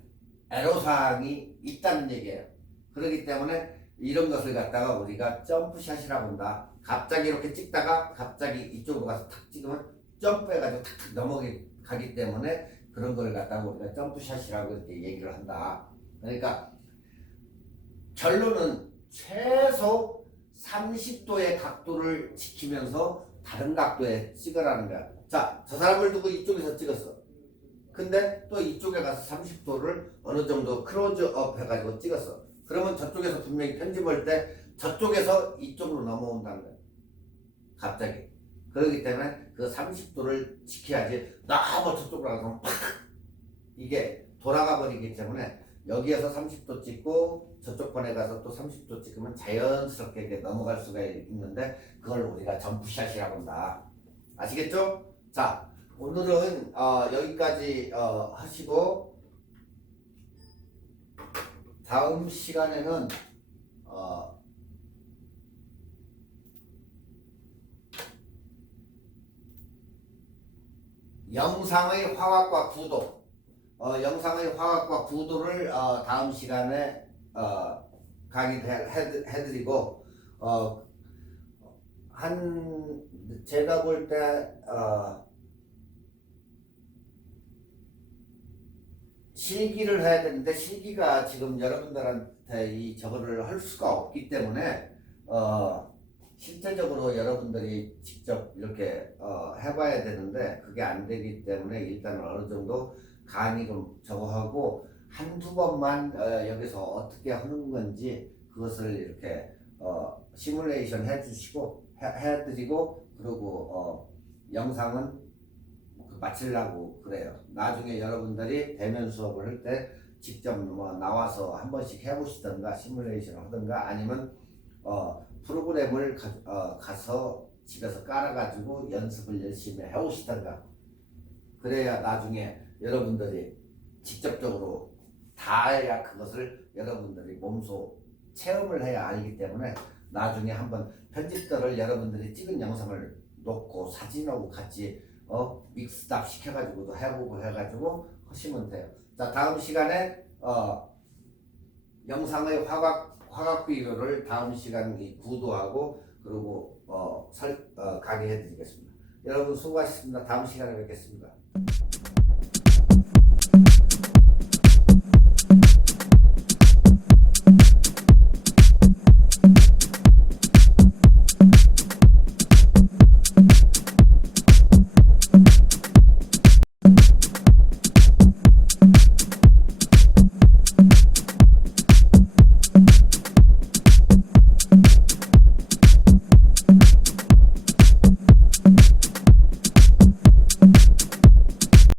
애로사항이 있다는 얘기예요. 그렇기 때문에 이런 것을 갖다가 우리가 점프샷이라고 한다. 갑자기 이렇게 찍다가 갑자기 이쪽으로 가서 탁 찍으면 점프해가지고 탁탁 넘어가기 때문에 그런 걸 갖다가 우리가 점프샷이라고 이렇게 얘기를 한다. 그러니까 결론은 최소 30도의 각도를 지키면서 다른 각도에 찍으라는 거야. 자, 저 사람을 두고 이쪽에서 찍었어. 근데 또 이쪽에 가서 30도를 어느 정도 클로즈업 해가지고 찍었어. 그러면 저쪽에서 분명히 편집할 때 저쪽에서 이쪽으로 넘어온다는 거야. 갑자기. 그렇기 때문에 그 30도를 지켜야지 너무 저쪽으로 가서 팍! 이게 돌아가 버리기 때문에 여기에서 30도 찍고 저쪽 번에 가서 또 30도 찍으면 자연스럽게 이렇게 넘어갈 수가 있는데 그걸 우리가 점프샷이라고 한다. 아시겠죠? 자, 오늘은 여기까지 하시고 다음 시간에는 영상의 화각과 구도, 영상의 화각과 구도를 다음 시간에 강의해드리고, 제가 볼 때 실기를 해야 되는데 실기가 지금 여러분들한테 저거를 할 수가 없기 때문에 실제적으로 여러분들이 직접 이렇게 해봐야 되는데 그게 안 되기 때문에 일단 어느 정도 강의 좀 저거 하고 한두 번만 여기서 어떻게 하는 건지 그것을 이렇게 시뮬레이션 해주시고 해드리고, 그리고 영상은 마치려고 그래요. 나중에 여러분들이 대면 수업을 할 때 직접 뭐 나와서 한 번씩 해보시던가 시뮬레이션을 하던가 아니면 프로그램을 가서 집에서 깔아가지고 연습을 열심히 해오시던가, 그래야 나중에 여러분들이 직접적으로 다 해야 그것을 여러분들이 몸소 체험을 해야 알기 때문에 나중에 한번 편집들을 여러분들이 찍은 영상을 놓고 사진하고 같이 믹스답 시켜가지고도 해보고 해가지고 하시면 돼요. 자, 다음 시간에 영상의 화각 비교를 다음 시간에 구도하고 그리고 강의해 드리겠습니다. 여러분 수고하셨습니다. 다음 시간에 뵙겠습니다.